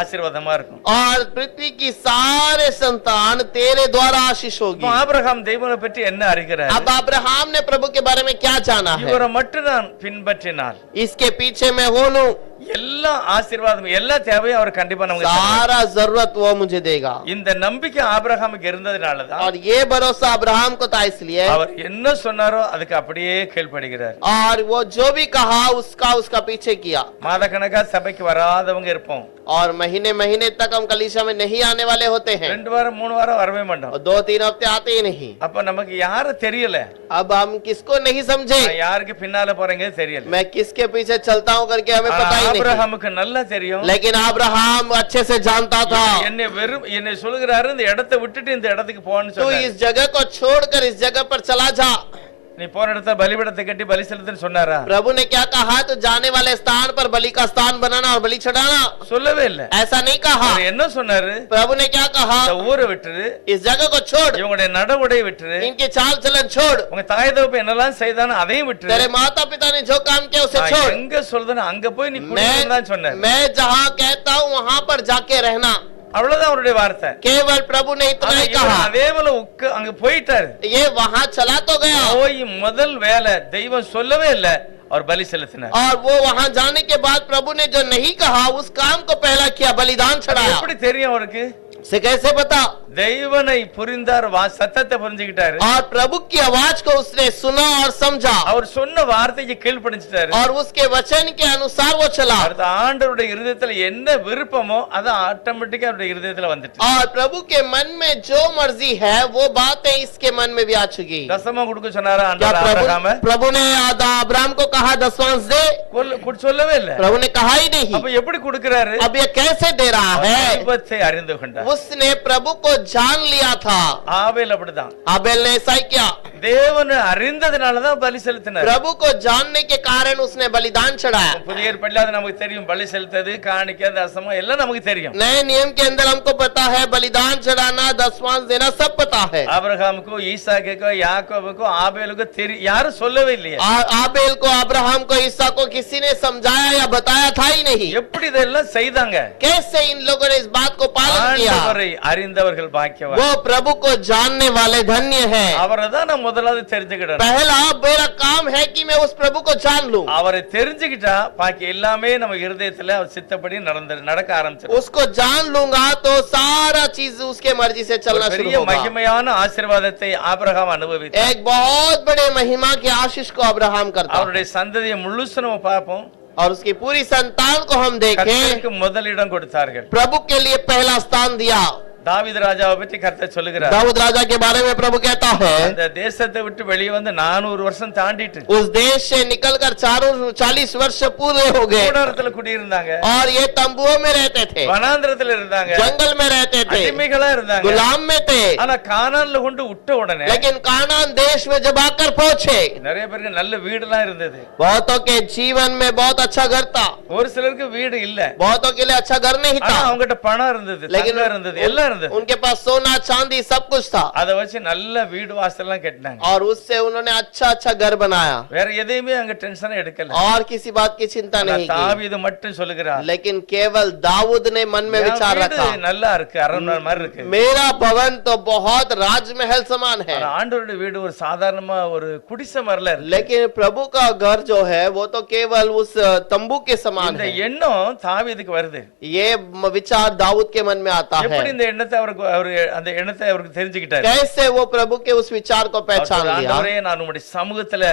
ஆசீர்வாதமா இருக்கும். और पृथ्वी की सारे संतान तेरे द्वारा आशीष होगी। ஆபிரகாம் தெய்வனை பற்றி என்ன அறிகிறார்? अब अब्राहम ने प्रभु के बारे में क्या जाना है? இவரை மட்டும் நான் பின்பற்றினால் इसके पीछे मैं हो लूं, எல்லா ஆசீர்வாதம் எல்லா தேவையும் அவர் கண்டிப்பா நமக்கு தருவார். सारा जरूरत वो मुझे देगा। இந்த நம்பிக்கை ஆபிரகாமுக்கு இருந்ததுனாலதான் और ये भरोसा अब्राहम को था, इसलिए அவர் என்ன சொன்னாரோ அதுக்கு அப்படியே கீழ்ப்படுகிறார். और वो जो भी कहा उसका पीछे किया। மாதக்கணக்கா சபைக்கு வராதவங்க இருப்போம், और महीने महीने तक हम कलीसिया में नहीं आने वाले होते हैं, 2 வாரம் 3 வாரம் வரவே மாட்டோம். और 2-3 हफ्ते आते ही नहीं। அப்ப நமக்கு யாரு தெரியல, अब हम किसको नहीं समझे, நான் யாருக்கு பின்னால போறேங்க தெரியல. मैं किसके पीछे चलता हूँ करके हमें पता ही नहीं। ஆபிரகாமுக்கு நல்லா தெரியும், लेकिन अब्राहम अच्छे से जानता था, என்னை சொல்கிறாரு இந்த இடத்தை விட்டுட்டு இந்த இடத்துக்கு போன்னு तू சொன்னாரு. इस जगह को छोड़कर इस जगह पर चला जा। நீ போன இடத்துல பலிபீடத்தை கட்டி பலி செலுத்துன்னு சொன்னாரா? प्रभु ने क्या कहा? तो जाने वाले स्थान पर बलि का स्थान बनाना और बलि चढ़ाना। சொல்லவே இல்ல. ऐसा नहीं कहा। அவர் என்ன சொன்னாரு? प्रभु ने क्या कहा? இந்த ஊரை விட்டுரு, इस जगह को छोड़, இவங்களுடைய நடவுடைய விட்டுரு, इनके चाल चलन छोड़, உங்க தாய் தகப்பன் என்னெல்லாம் செய்தானோ அதையும் விட்டுரு. तेरे माता पिता ने जो काम किया उसे நான் छोड़। எங்க சொல்றேன்னு அங்க போய் நீ குடியிருன்னு தான் சொன்னாரு. मैं जहाँ कहता हूँ वहाँ पर जाके रहना। அவ்வளவுதான் அவருடைய வார்த்தை. केवल प्रभु ने इतना ही कहा। அதே போல அங்க போயிட்டாரு. ये वहाँ चला तो गया போய் முதல் வேலை தெய்வம் சொல்லவே இல்ல, और बलि செலுத்தினார். और वो वहाँ जाने के बाद प्रभु ने जो नहीं कहा उस काम को पहला किया, बलिदान चढ़ाया। எப்படி தெரியும் அவருக்கு? से कैसे पता? தெய்வனை புரிந்தார், சத்தத்தை புரிஞ்சுக்கிட்டாரு. और प्रभु की आवाज को उसने सुना और समझा அவர் சொன்ன வார்த்தைக்கு கீழ்ப்படிஞ்சிட்டாரு. और उसके वचन के अनुसार वो चला। அடுத்த ஆண்டவருடைய இருதயத்துல என்ன விருப்பமோ அது ஆட்டோமேட்டிக்கா அவருடைய இருதயத்துல வந்துட்டு. और प्रभु के मन में जो मर्जी है वो बातें इसके मन में भी आ चुकी। தசமம் கொடுக்க சொன்னாரா क्या ஆண்டவர் ஆபிரகாமை? प्रभु ने अब्राहम को कहा दशमांश दे? சொல்லவே இல்ல. प्रभु ने कहा ही नहीं। அப்ப எப்படி கொடுக்கிறாரு? अब ये कैसे दे रहा है? தெய்வத்தை அறிந்து கொண்டார். उसने प्रभु को जान लिया था। ஆபேல் அப்படிதான். आबेल ने ऐसा ही किया। தேவனை அறிந்ததனாலதான் பலி செலுத்தினார். प्रभु को जानने के कारण उसने बलिदान चढ़ाया। புதிய ஏற்பாட்டுல அது நமக்கு தெரியும், பலி செலுத்தது, காணிக்கை, தசமம் எல்லாம் நமக்கு தெரியும். नए नियम के अंदर हमको पता है बलिदान चढ़ाना, दशमांश देना सब पता है। ஆபிரகாமுக்கு, ஈசாக்குக்கு, யாக்கோபுக்கு, ஆபேலுக்கு தெரியும், யாரும் சொல்லவே இல்லையே. आबेल को, अब्राहम को, ईसा को किसी ने समझाया या बताया था ही नहीं। எப்படி இதெல்லாம் செய்தாங்க? कैसे इन लोगों ने इस बात को पालन किया? ஆண்டவரை அறிந்தவர்கள் பாக்கியவான். वो प्रभु को जानने वाले धन्य है। அவரை தான் நான் முதலாவது தெரிஞ்சுக்கிட்டேன். पहला मेरा काम है कि मैं उस प्रभु को जान लूं। அவரை தெரிஞ்சுக்கிட்டா பாக்கி எல்லாமே நம்ம இருதயத்துல அவர் சித்தப்படி நடக்க ஆரம்பிச்சிடும். उसको जान लूंगा तो सारा चीज उसके मर्जी से चलना शुरू பெரிய होगा। மகிமையான ஆசீர்வாதத்தை ஆபிரகாம் அனுபவித்தார். एक बहुत बड़े महिमा की आशीष को अब्राहम करता है। அவருடைய சந்ததியை முழுசும் நம்ம பார்ப்போம். और उसकी पूरी संतान को हम देखें। கர்த்தருக்கு முதலிடம் கொடுத்தார்கள். प्रभु के लिए पहला स्थान दिया। தாவீது ராஜாவை பற்றி கர்த்தர் சொல்லுகிறார். दाऊद राजा के बारे में प्रभु कहता है, அந்த தேசத்தை விட்டு வெளியே வந்து 400 வருஷம் தாண்டிட்டு उस देश से निकलकर 40 वर्ष पूरे हो गए கூடாரத்துல குடியிருந்தாங்க. और ये तंबुओं में रहते थे, வனாந்திரத்துல இருந்தாங்க, जंगल में रहते थे, அடிமைகளா இருந்தாங்க. गुलाम में थे। ஆனா கானான்ல கொண்டு விட்ட உடனே लेकिन कानान देश में जब आकर पहुंचे நிறைய பேருக்கு நல்ல வீடுலாம் இருந்தது. बहुतों के जीवन में बहुत अच्छा घर था। ஒரு சிலருக்கு வீடு இல்ல, बहुतों के लिए अच्छा घर नहीं ஆனா था, அவங்ககிட்ட பணம் இருந்தது, தங்கம் இருந்தது, எல்லாம் இருந்தது. उनके पास सोना चांदी सब कुछ था। அதை வச்சு நல்ல வீடு வாசல்லாம் கட்டினாங்க. और उससे उन्होंने अच्छा अच्छा घर बनाया। வேற எதையுமே அங்க டென்ஷன் எடுக்கல. और किसी बात की चिंता नहीं की। தாவீது மட்டும் சொல்லுகிறார், लेकिन केवल दाऊद ने मन में विचार रखा, நல்லா இருக்கு, அரண்மனை மாதிரி இருக்கு. मेरा भवन तो बहुत राजमहल समान है। ஆனா ஆண்டவருடைய வீடு ஒரு சாதாரணமா ஒரு குடிசை மாதிரில இருக்கு. लेकिन प्रभु का घर जो है वो तो केवल उस तंबू के समान இந்த है। எண்ணம் தாவீதுக்கு வருது. ये विचार दाऊद के मन में आता है। எப்படி இந்த எண்ணத்தை அவருக்கு அந்த எண்ணத்தை அவருக்கு தெரிஞ்சுக்கிட்டாரு? कैसे वो प्रभु के उस विचार को पहचान लिया? ஆண்டவரே, நான் உம்முடைய சமூகத்துல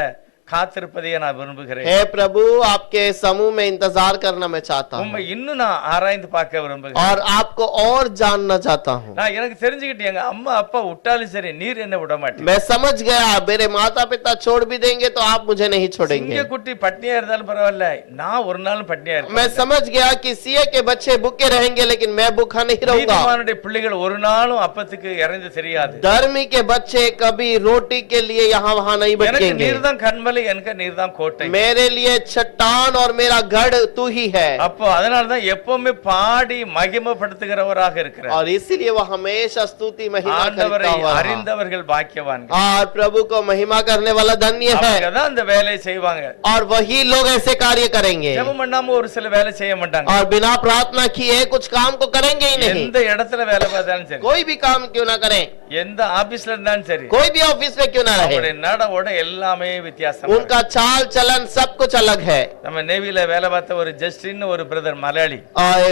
காத்திருப்பதையே நான் விரும்புகிறேன். हे प्रभु, आपके समूह में इंतजार करना मैं चाहता हूँ உம்மை இன்னும் நான் ஆராய்ந்து பார்க்க விரும்புகிறேன். और आपको और जानना चाहता हूँ। நான் எனக்கு தெரிஞ்சுக்கிட்டேன், எங்க அம்மா அப்பா விட்டாலும் சரி நீர் என்ன விட மாட்டீங்க. मैं समझ गया, मेरे माता पिता छोड़ भी देंगे तो आप मुझे नहीं छोड़ेंगे। சிங்க குட்டி பட்னியா இருந்தாலும் பரவாயில்ல, நான் ஒரு நாளும் பட்னியா இருப்பேன். मैं समझ गया कि सीए के बच्चे भूखे रहेंगे लेकिन मैं भूखा नहीं रहूंगा। நீதிமானுடைய பிள்ளைகள் ஒரு நாளும் அப்பத்துக்கு இறந்து தெரியாது. धर्मी के बच्चे कभी रोटी के लिए यहाँ वहाँ नहीं எனக்கு भटकेंगे। நீர் தான் கண்மலை, எனக்கு நீர் தான் கோட்டை. मेरे लिए चट्टान और मेरा गढ़ तू ही है। அப்போ அதனால தான் எப்பவுமே பாடி மகிமைப்படுத்துகிறவராக இருக்கிறார். और इसीलिए वो हमेशा स्तुति महिमा ஆண்டவரை करता हुआ रहा। அறிந்தவர்கள் பாக்கியவான்கள். और प्रभु को महिमा करने वाला धन्य है। அவங்க தான் அந்த வேலையை செய்வாங்க. और वही लोग ऐसे कार्य करेंगे। ஜெபம் பண்ணாம ஒரு சில வேலை செய்ய மாட்டாங்க. और बिना प्रार्थना किए कुछ काम को करेंगे ही नहीं। எந்த இடத்துல வேலை பார்த்தாலும் சரி, कोई भी काम क्यों ना करें, எந்த ஆபீஸ்ல இருந்தாலும் சரி, कोई भी ऑफिस में क्यों ना रहे, அவங்களுடைய நடவோட எல்லாமே வித்தியாசம். उनका चाल चलन सब कुछ अलग है। நம்ம நேவில வேலை பார்த்த ஒரு ஜஸ்டின் ஒரு பிரதர் மலையாளி, और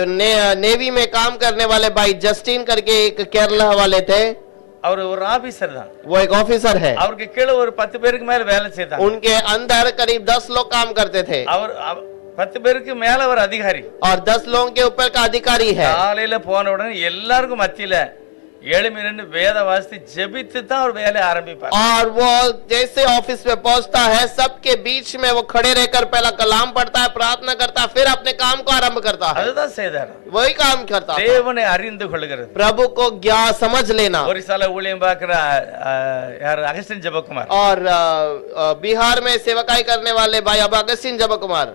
नेवी में काम करने वाले भाई जस्टिन करके एक केरला वाले थे। அவர் ஒரு ஆபீசர் தான். वो एक ऑफिसर है। அவருக்கு கீழே ஒரு 10 பேருக்கு மேல வேலை செய்தாங்க. उनके अंदर करीब 10 लोग काम करते थे। அவர் 10 பேருக்கு மேல ஒரு அதிகாரி. और 10 लोगों के ऊपर का अधिकारी है। காலையில போன உடனே எல்லாருக்கும் மத்தியில எழும்பி நின்று வேத வாசித்து ஜெபித்து தான் அவர் வேலையை ஆரம்பிப்பார். और वो जैसे ऑफिस में पहुंचता है सबके बीच में वो खड़े रहकर पहला कलाम पढ़ता है, प्रार्थना करता है, फिर अपने काम को आरंभ करता है। அதுதான் செய்தார். वही काम करता है। தேவனை அறிந்து கொள்கிறது. प्रभु को ज्ञान समझ लेना। ஒரு சால ஊழியம் பார்க்கிற யார் அகஸ்டின் ஜெபக்குமார், और बिहार में सेवकाई करने वाले भाई अब अगस्तिन जबकुमार,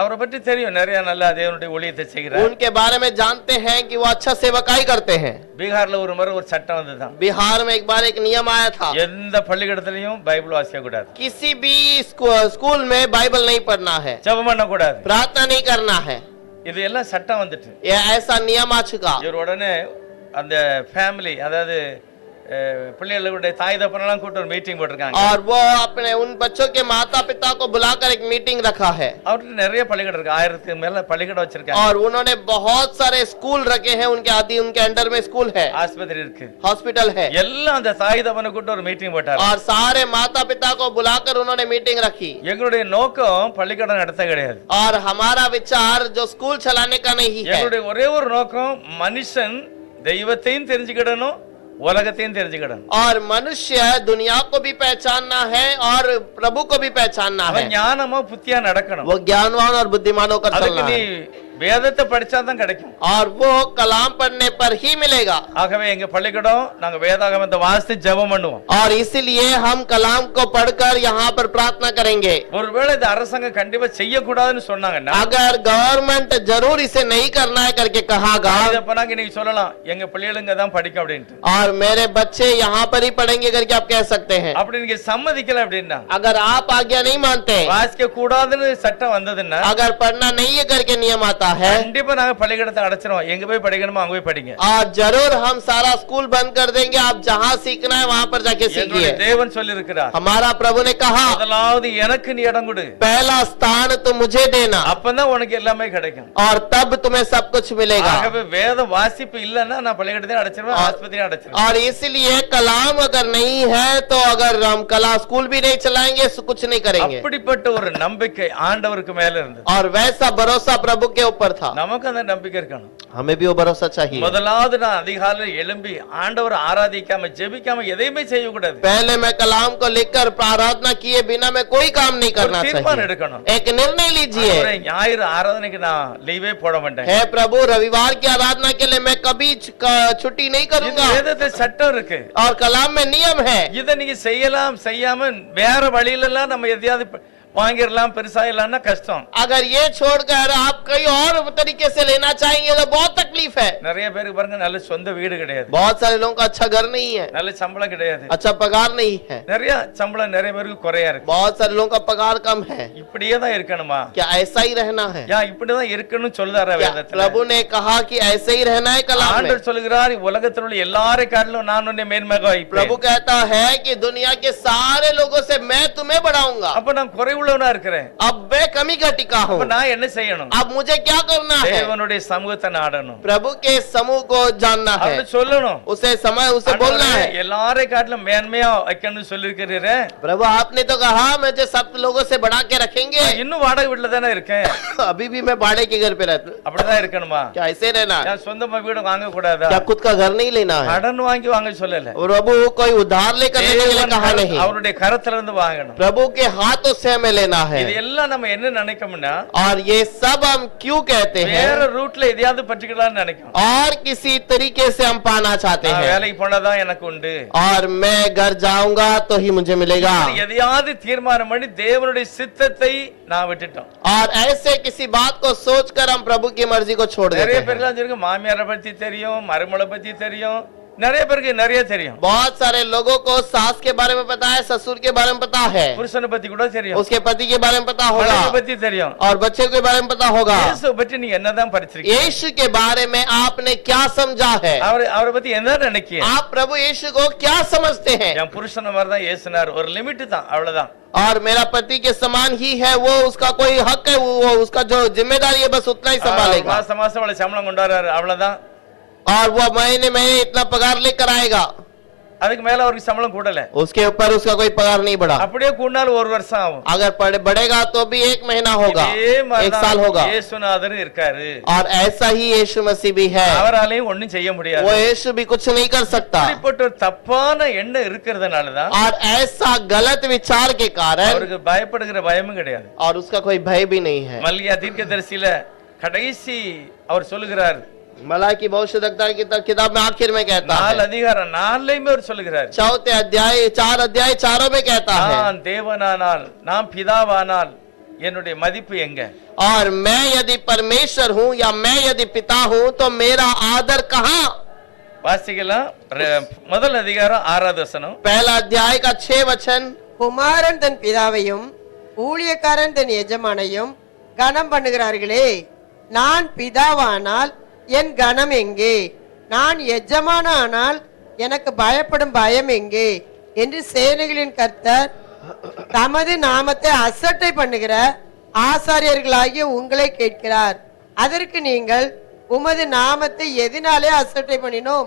அவரை பற்றி தெரியும், நிறைய நல்லா தேவனுடைய ஊழியத்தை செய்கிறார். उनके बारे में जानते हैं कि वो अच्छा सेवकाई करते हैं। பீகார்ல ஒரு முறை ஒரு சட்டம் வந்ததுதான். बिहार में एक बार एक नियम आया था, எந்த பள்ளிக்கூடத்திலையும் பைபிள் வாசிக்க கூடாது, किसी भी स्कूल में बाइबल नहीं पढ़ना है, ஜெபம் பண்ண கூடாது, प्रार्थना नहीं करना है। இது எல்லாம் சட்டம் வந்துட்டு. ये ऐसा नियम आ चुका। இவர் உடனே அந்த ஃபேமிலி, அதாவது பிள்ளைகளுடைய தாய் தப்பனெல்லாம் கூட்டு ஒரு மீட்டிங் போட்டிருக்காங்க. और वो अपने उन बच्चों के माता पिता को बुलाकर एक मीटिंग रखा है। அவருக்கு நிறைய பள்ளிக்கூடம் இருக்கு, 1000க்கு மேல பள்ளிக்கூடம் வச்சிருக்காங்க. और उन्होंने बहुत सारे स्कूल रखे हैं, उनके अंडर में स्कूल है, ஆஸ்பத்திரி இருக்கு, हॉस्पिटल है। எல்லாம் அந்த தாய் தப்பனை கூட்டு ஒரு மீட்டிங் போட்டாங்க. और सारे माता पिता को बुलाकर उन्होंने मीटिंग रखी। எங்களுடைய நோக்கம் பள்ளிக்கூடம் நடத்த கிடையாது, और हमारा विचार जो स्कूल चलाने का नहीं है। எங்களுடைய ஒரே ஒரு நோக்கம் மனுஷன் தெய்வத்தையும் தெரிஞ்சுக்கிடணும், உலகத்தையும் தெரிஞ்சுக்கிடணும். और मनुष्य दुनिया को भी पहचानना है और प्रभु को भी पहचानना है। அவன் ஞானமா புத்தியா நடக்கணும். वो ज्ञानवान और बुद्धिमान होकर அதுக்கு चलना நீ है। வேதத்தை படிச்சாதான் கிடைக்கும். और वो कलाम पढ़ने पर ही मिलेगा। ஆகவே எங்க பள்ளிக்கூடம் நாங்க வேதாகமத்தை வாசித்து ஜெபம் பண்ணுவோம். और इसीलिए हम कलाम को पढ़कर यहाँ पर प्रार्थना करेंगे। ஒருவேளை இந்த அரசாங்கம் கண்டிப்பா செய்யக்கூடாதுன்னு சொன்னாங்கன்னா, अगर गवर्नमेंट जरूर इसे नहीं करना है करके कहागा, இதப்பனாங்க நீங்க சொல்லலாம் எங்க பிள்ளைகளுங்க தான் படிக்கும் அப்படின்ட்டு. और मेरे बच्चे यहाँ पर ही पढ़ेंगे करके आप कह सकते हैं। அப்படி நீங்க சம்மதிக்கல அப்படின்னா, अगर आप आज्ञा नहीं मानते, வாசிக்க கூடாதுன்னு சட்டம் வந்ததுன்னா, अगर पढ़ना नहीं है करके नियम आता है, கண்டிப்பா நாங்க பள்ளிக்கூடத்தை அடைச்சிரோம், எங்க போய் படிக்கணுமோ அங்க போய் படிங்க. और जरूर हम सारा स्कूल बंद कर देंगे, आप जहाँ सीखना है वहाँ पर जाके என்னுடைய सीखिए। தேவன் சொல்லி இருக்கிறார், हमारा प्रभु ने कहा, முதலாவது எனக்கு நீ இடம் கொடு, पहला स्थान तो मुझे देना, அப்பதான் உனக்கு எல்லாமே கிடைக்கும். और तब तुम्हें सब कुछ मिलेगा। ஆகவே வேத வாசிப்பு இல்லன்னா நான் பள்ளிக்கூடத்தையும் அடைச்சிருவேன், ஆஸ்பத்திரியும் அடைச்சிருவேன். और इसलिए कलाम अगर नहीं है तो अगर हम कला स्कूल भी नहीं चलाएंगे, कुछ नहीं करेंगे। அப்படிப்பட்ட ஒரு நம்பிக்கை ஆண்டவருக்கு மேல இருந்தது. और वैसा भरोसा प्रभु के ऊपर था। நமக்கு அந்த நம்பிக்கை இருக்கணும். हमें भी वो भरोसा चाहिए। முதலாவது நான் அதிகாலையில் எழும்பி ஆண்டவரை ஆராதிக்காம ஜெபிக்காம எதையுமே செய்யக்கூடாது. पहले मैं कलाम को लेकर प्रार्थना किए बिना मैं कोई काम नहीं करना ஒரு தீர்மானம் चाहिए। எடுக்கணும். एक निर्णय लीजिए, ஆண்டவரே, ஞாயிறு ஆராதனைக்கு நான் லீவே போட மாட்டேன். हे प्रभु रविवार की आराधना के लिए मैं कभी छुट्टी नहीं இது करूंगा। வேதத்துல சட்டம் இருக்கு. और कलाम में नियम है, இதை நீங்க செய்யலாம், செய்யாம வேற வழியில எல்லாம் நம்ம எதையாவது வாங்கிடலாம், பெருசாயிடலாம்னா கஷ்டம். अगर ये छोड़कर आप कई और तरीके से लेना चाहेंगे तो बहुत तकलीफ है। நிறைய பேருக்கு பாருங்க நல்ல சொந்த வீடு கிடையாது, बहुत सारे लोगों का अच्छा घर नहीं है, நல்ல சம்பளம் கிடையாது, अच्छा पगार नहीं है, நிறைய சம்பளம் நிறைய பேருக்கு குறையா இருக்கு. बहुत सारे लोगों का पगार कम है। இப்படியே தான் இருக்கணுமா? क्या ऐसा ही रहना है? யா இப்படிதான் இருக்கணும்னு சொல்றாரு क्या வேதத்துல. प्रभु ने कहा कि ऐसे ही रहना है कलाम में? ஆண்டவர் சொல்கிறார், உலகத்தில் உள்ள எல்லாரை காட்டிலும் நான் உன்னை மேன்மையாக प्रभु வைப்பேன். कहता है कि दुनिया के सारे लोगों से मैं तुम्हें बढ़ाऊंगा। அப்ப நான் குறைவுள்ளவனா இருக்கிறேன், अब मैं कमी का टिका हूँ, அப்ப நான் என்ன செய்யணும்? अब मुझे क्या करना है? தேவனுடைய சமூகத்தை நாடணும், प्रभु के समूह को जानना है, அவரு சொல்லணும். उसे समय उसे बोलना ஆண்டவரே, है। எல்லாரை காட்டிலும் மேன்மையா வைக்கணும்னு சொல்லிருக்கிறீரே, प्रभु आपने तो कहा मुझे सब लोगों से बढ़ा के रखेंगे। இன்னும் வாடகை வீட்டுல தானே இருக்கேன், अभी भी मैं भाड़े के घर पे रहता हूँ, அப்படிதான் இருக்கணுமா? क्या ऐसे रहना है? நான் சொந்தமா வீடு வாங்க கூடாதா? क्या खुद का घर नहीं लेना है? கடன் வாங்கி வாங்க சொல்லல, प्रभु कोई उधार लेकर लेने के लिए தேவன் कहा नहीं, அவருடைய கரத்துல இருந்து வாங்கணும். प्रभु के हाथों से हमें लेना है। இது எல்லாம் நம்ம என்ன நினைக்கோம்னா, और ये सब हम क्यों कहते हैं? வேற ரூட்ல எதையாவது பற்றிக்கலாம்னு நினைக்கும். और किसी तरीके से हम पाना चाहते நான் हैं, வேலைக்கு போனாதான் எனக்கு உண்டு, और मैं घर जाऊंगा तो ही मुझे मिलेगा। எதையாவது தீர்மானம் பண்ணி தேவனுடைய சித்தத்தை நான் விட்டுட்டோம். और ऐसे किसी बात को सोचकर हम प्रभु की मर्जी को छोड़ நிறைய देते हैं। பேருக்கு இருக்கு, மாமியாரை பத்தி தெரியும், மருமகளை பத்தி தெரியும், நிறைய பேருக்கு நிறைய தெரியும், बहुत सारे लोगों को सास के बारे में पता है, ससुर के बारे में पता है, புருஷனை பத்தி கூட தெரியும், उसके पति के बारे में पता होगा, மனைவி பத்தி தெரியும். और बच्चे के बारे में पता होगा। இயேசுவை பற்றி நீங்க என்னதான் படிச்சிருக்கீங்க? यीशु के बारे में आपने क्या समझा है? அவரை பத்தி என்ன நினைக்கிறீங்க? आप प्रभु यीशु को क्या समझते हैं? என் புருஷனை மாதிரி தான் ஏசுனார், ஒரு லிமிட் தான், அவ்வளவுதான். और मेरा पति के समान ही है, वो उसका कोई हक है, वो उसका जो जिम्मेदारी है बस उतना ही संभालेगा, மாசம் மாசம் அவளை சம்பளம் கொண்டாடுறாரு, அவ்வளவுதான். और वो महीने महीने इतना पगार लेकर आएगा। அதுக்கு மேல அவருக்கு சம்பளம் கூடல. उसके ऊपर उसका कोई पगार नहीं बढ़ा। அப்படியே கூடினாலும் ஒரு வருஷம் ஆகும். अगर बढ़ेगा तो भी 1 महीना होगा, 1 साल होगा। இயேசுநாதர் இருக்காரு, और ऐसा ही यीशु मसीह भी है, அவராலையும் ஒண்ணும் செய்ய முடியாது. वो यीशु भी कुछ नहीं कर सकता। இப்படிப்பட்ட ஒரு தப்பான எண்ணம் இருக்கிறதுனால தான் और ऐसा गलत विचार के कारण அவருக்கு பயப்படுகிற பயமும் கிடையாது. और उसका कोई भय भी नहीं है। மல்கியா தீர்க்கதரிசியில கடைசி அவர் சொல்லுகிறார், मलाकी भविष्यद्वक्ता की किताब में आखिर में कहता है, 4 அதிகாரம் 4லையுமே அவர் சொல்லுகிறார், 4 अध्याय 4 अध्याय 4 में कहता है, நான் தேவனானால் நான் பிதாவானால் என்னுடைய மதிப்பு எங்க? और मैं यदि परमेश्वर हूँ या मैं यदि पिता हूँ तो मेरा आदर कहाँ? வாசிக்கலாம். முதல் அதிகாரம் 6வது வசனம். पहला अध्याय का 6 वचन, குமாரன் தன் பிதாவையும் ஊழியக்காரன் தன் எஜமானையும் கனம் பண்ணுகிறார்களே, நான் பிதாவானால் என் கனம் எங்கே? நான் எஜமானானால் எனக்கு பயப்படும் பயம் எங்கே என்று சேனைகளின் கர்த்தர் தமது நாமத்தை அசட்டை பண்ணுகிற ஆசாரியர்களாகிய உங்களை கேட்கிறார். அதற்கு நீங்கள் உமது நாமத்தை எதினாலே அசட்டை பண்ணினோம்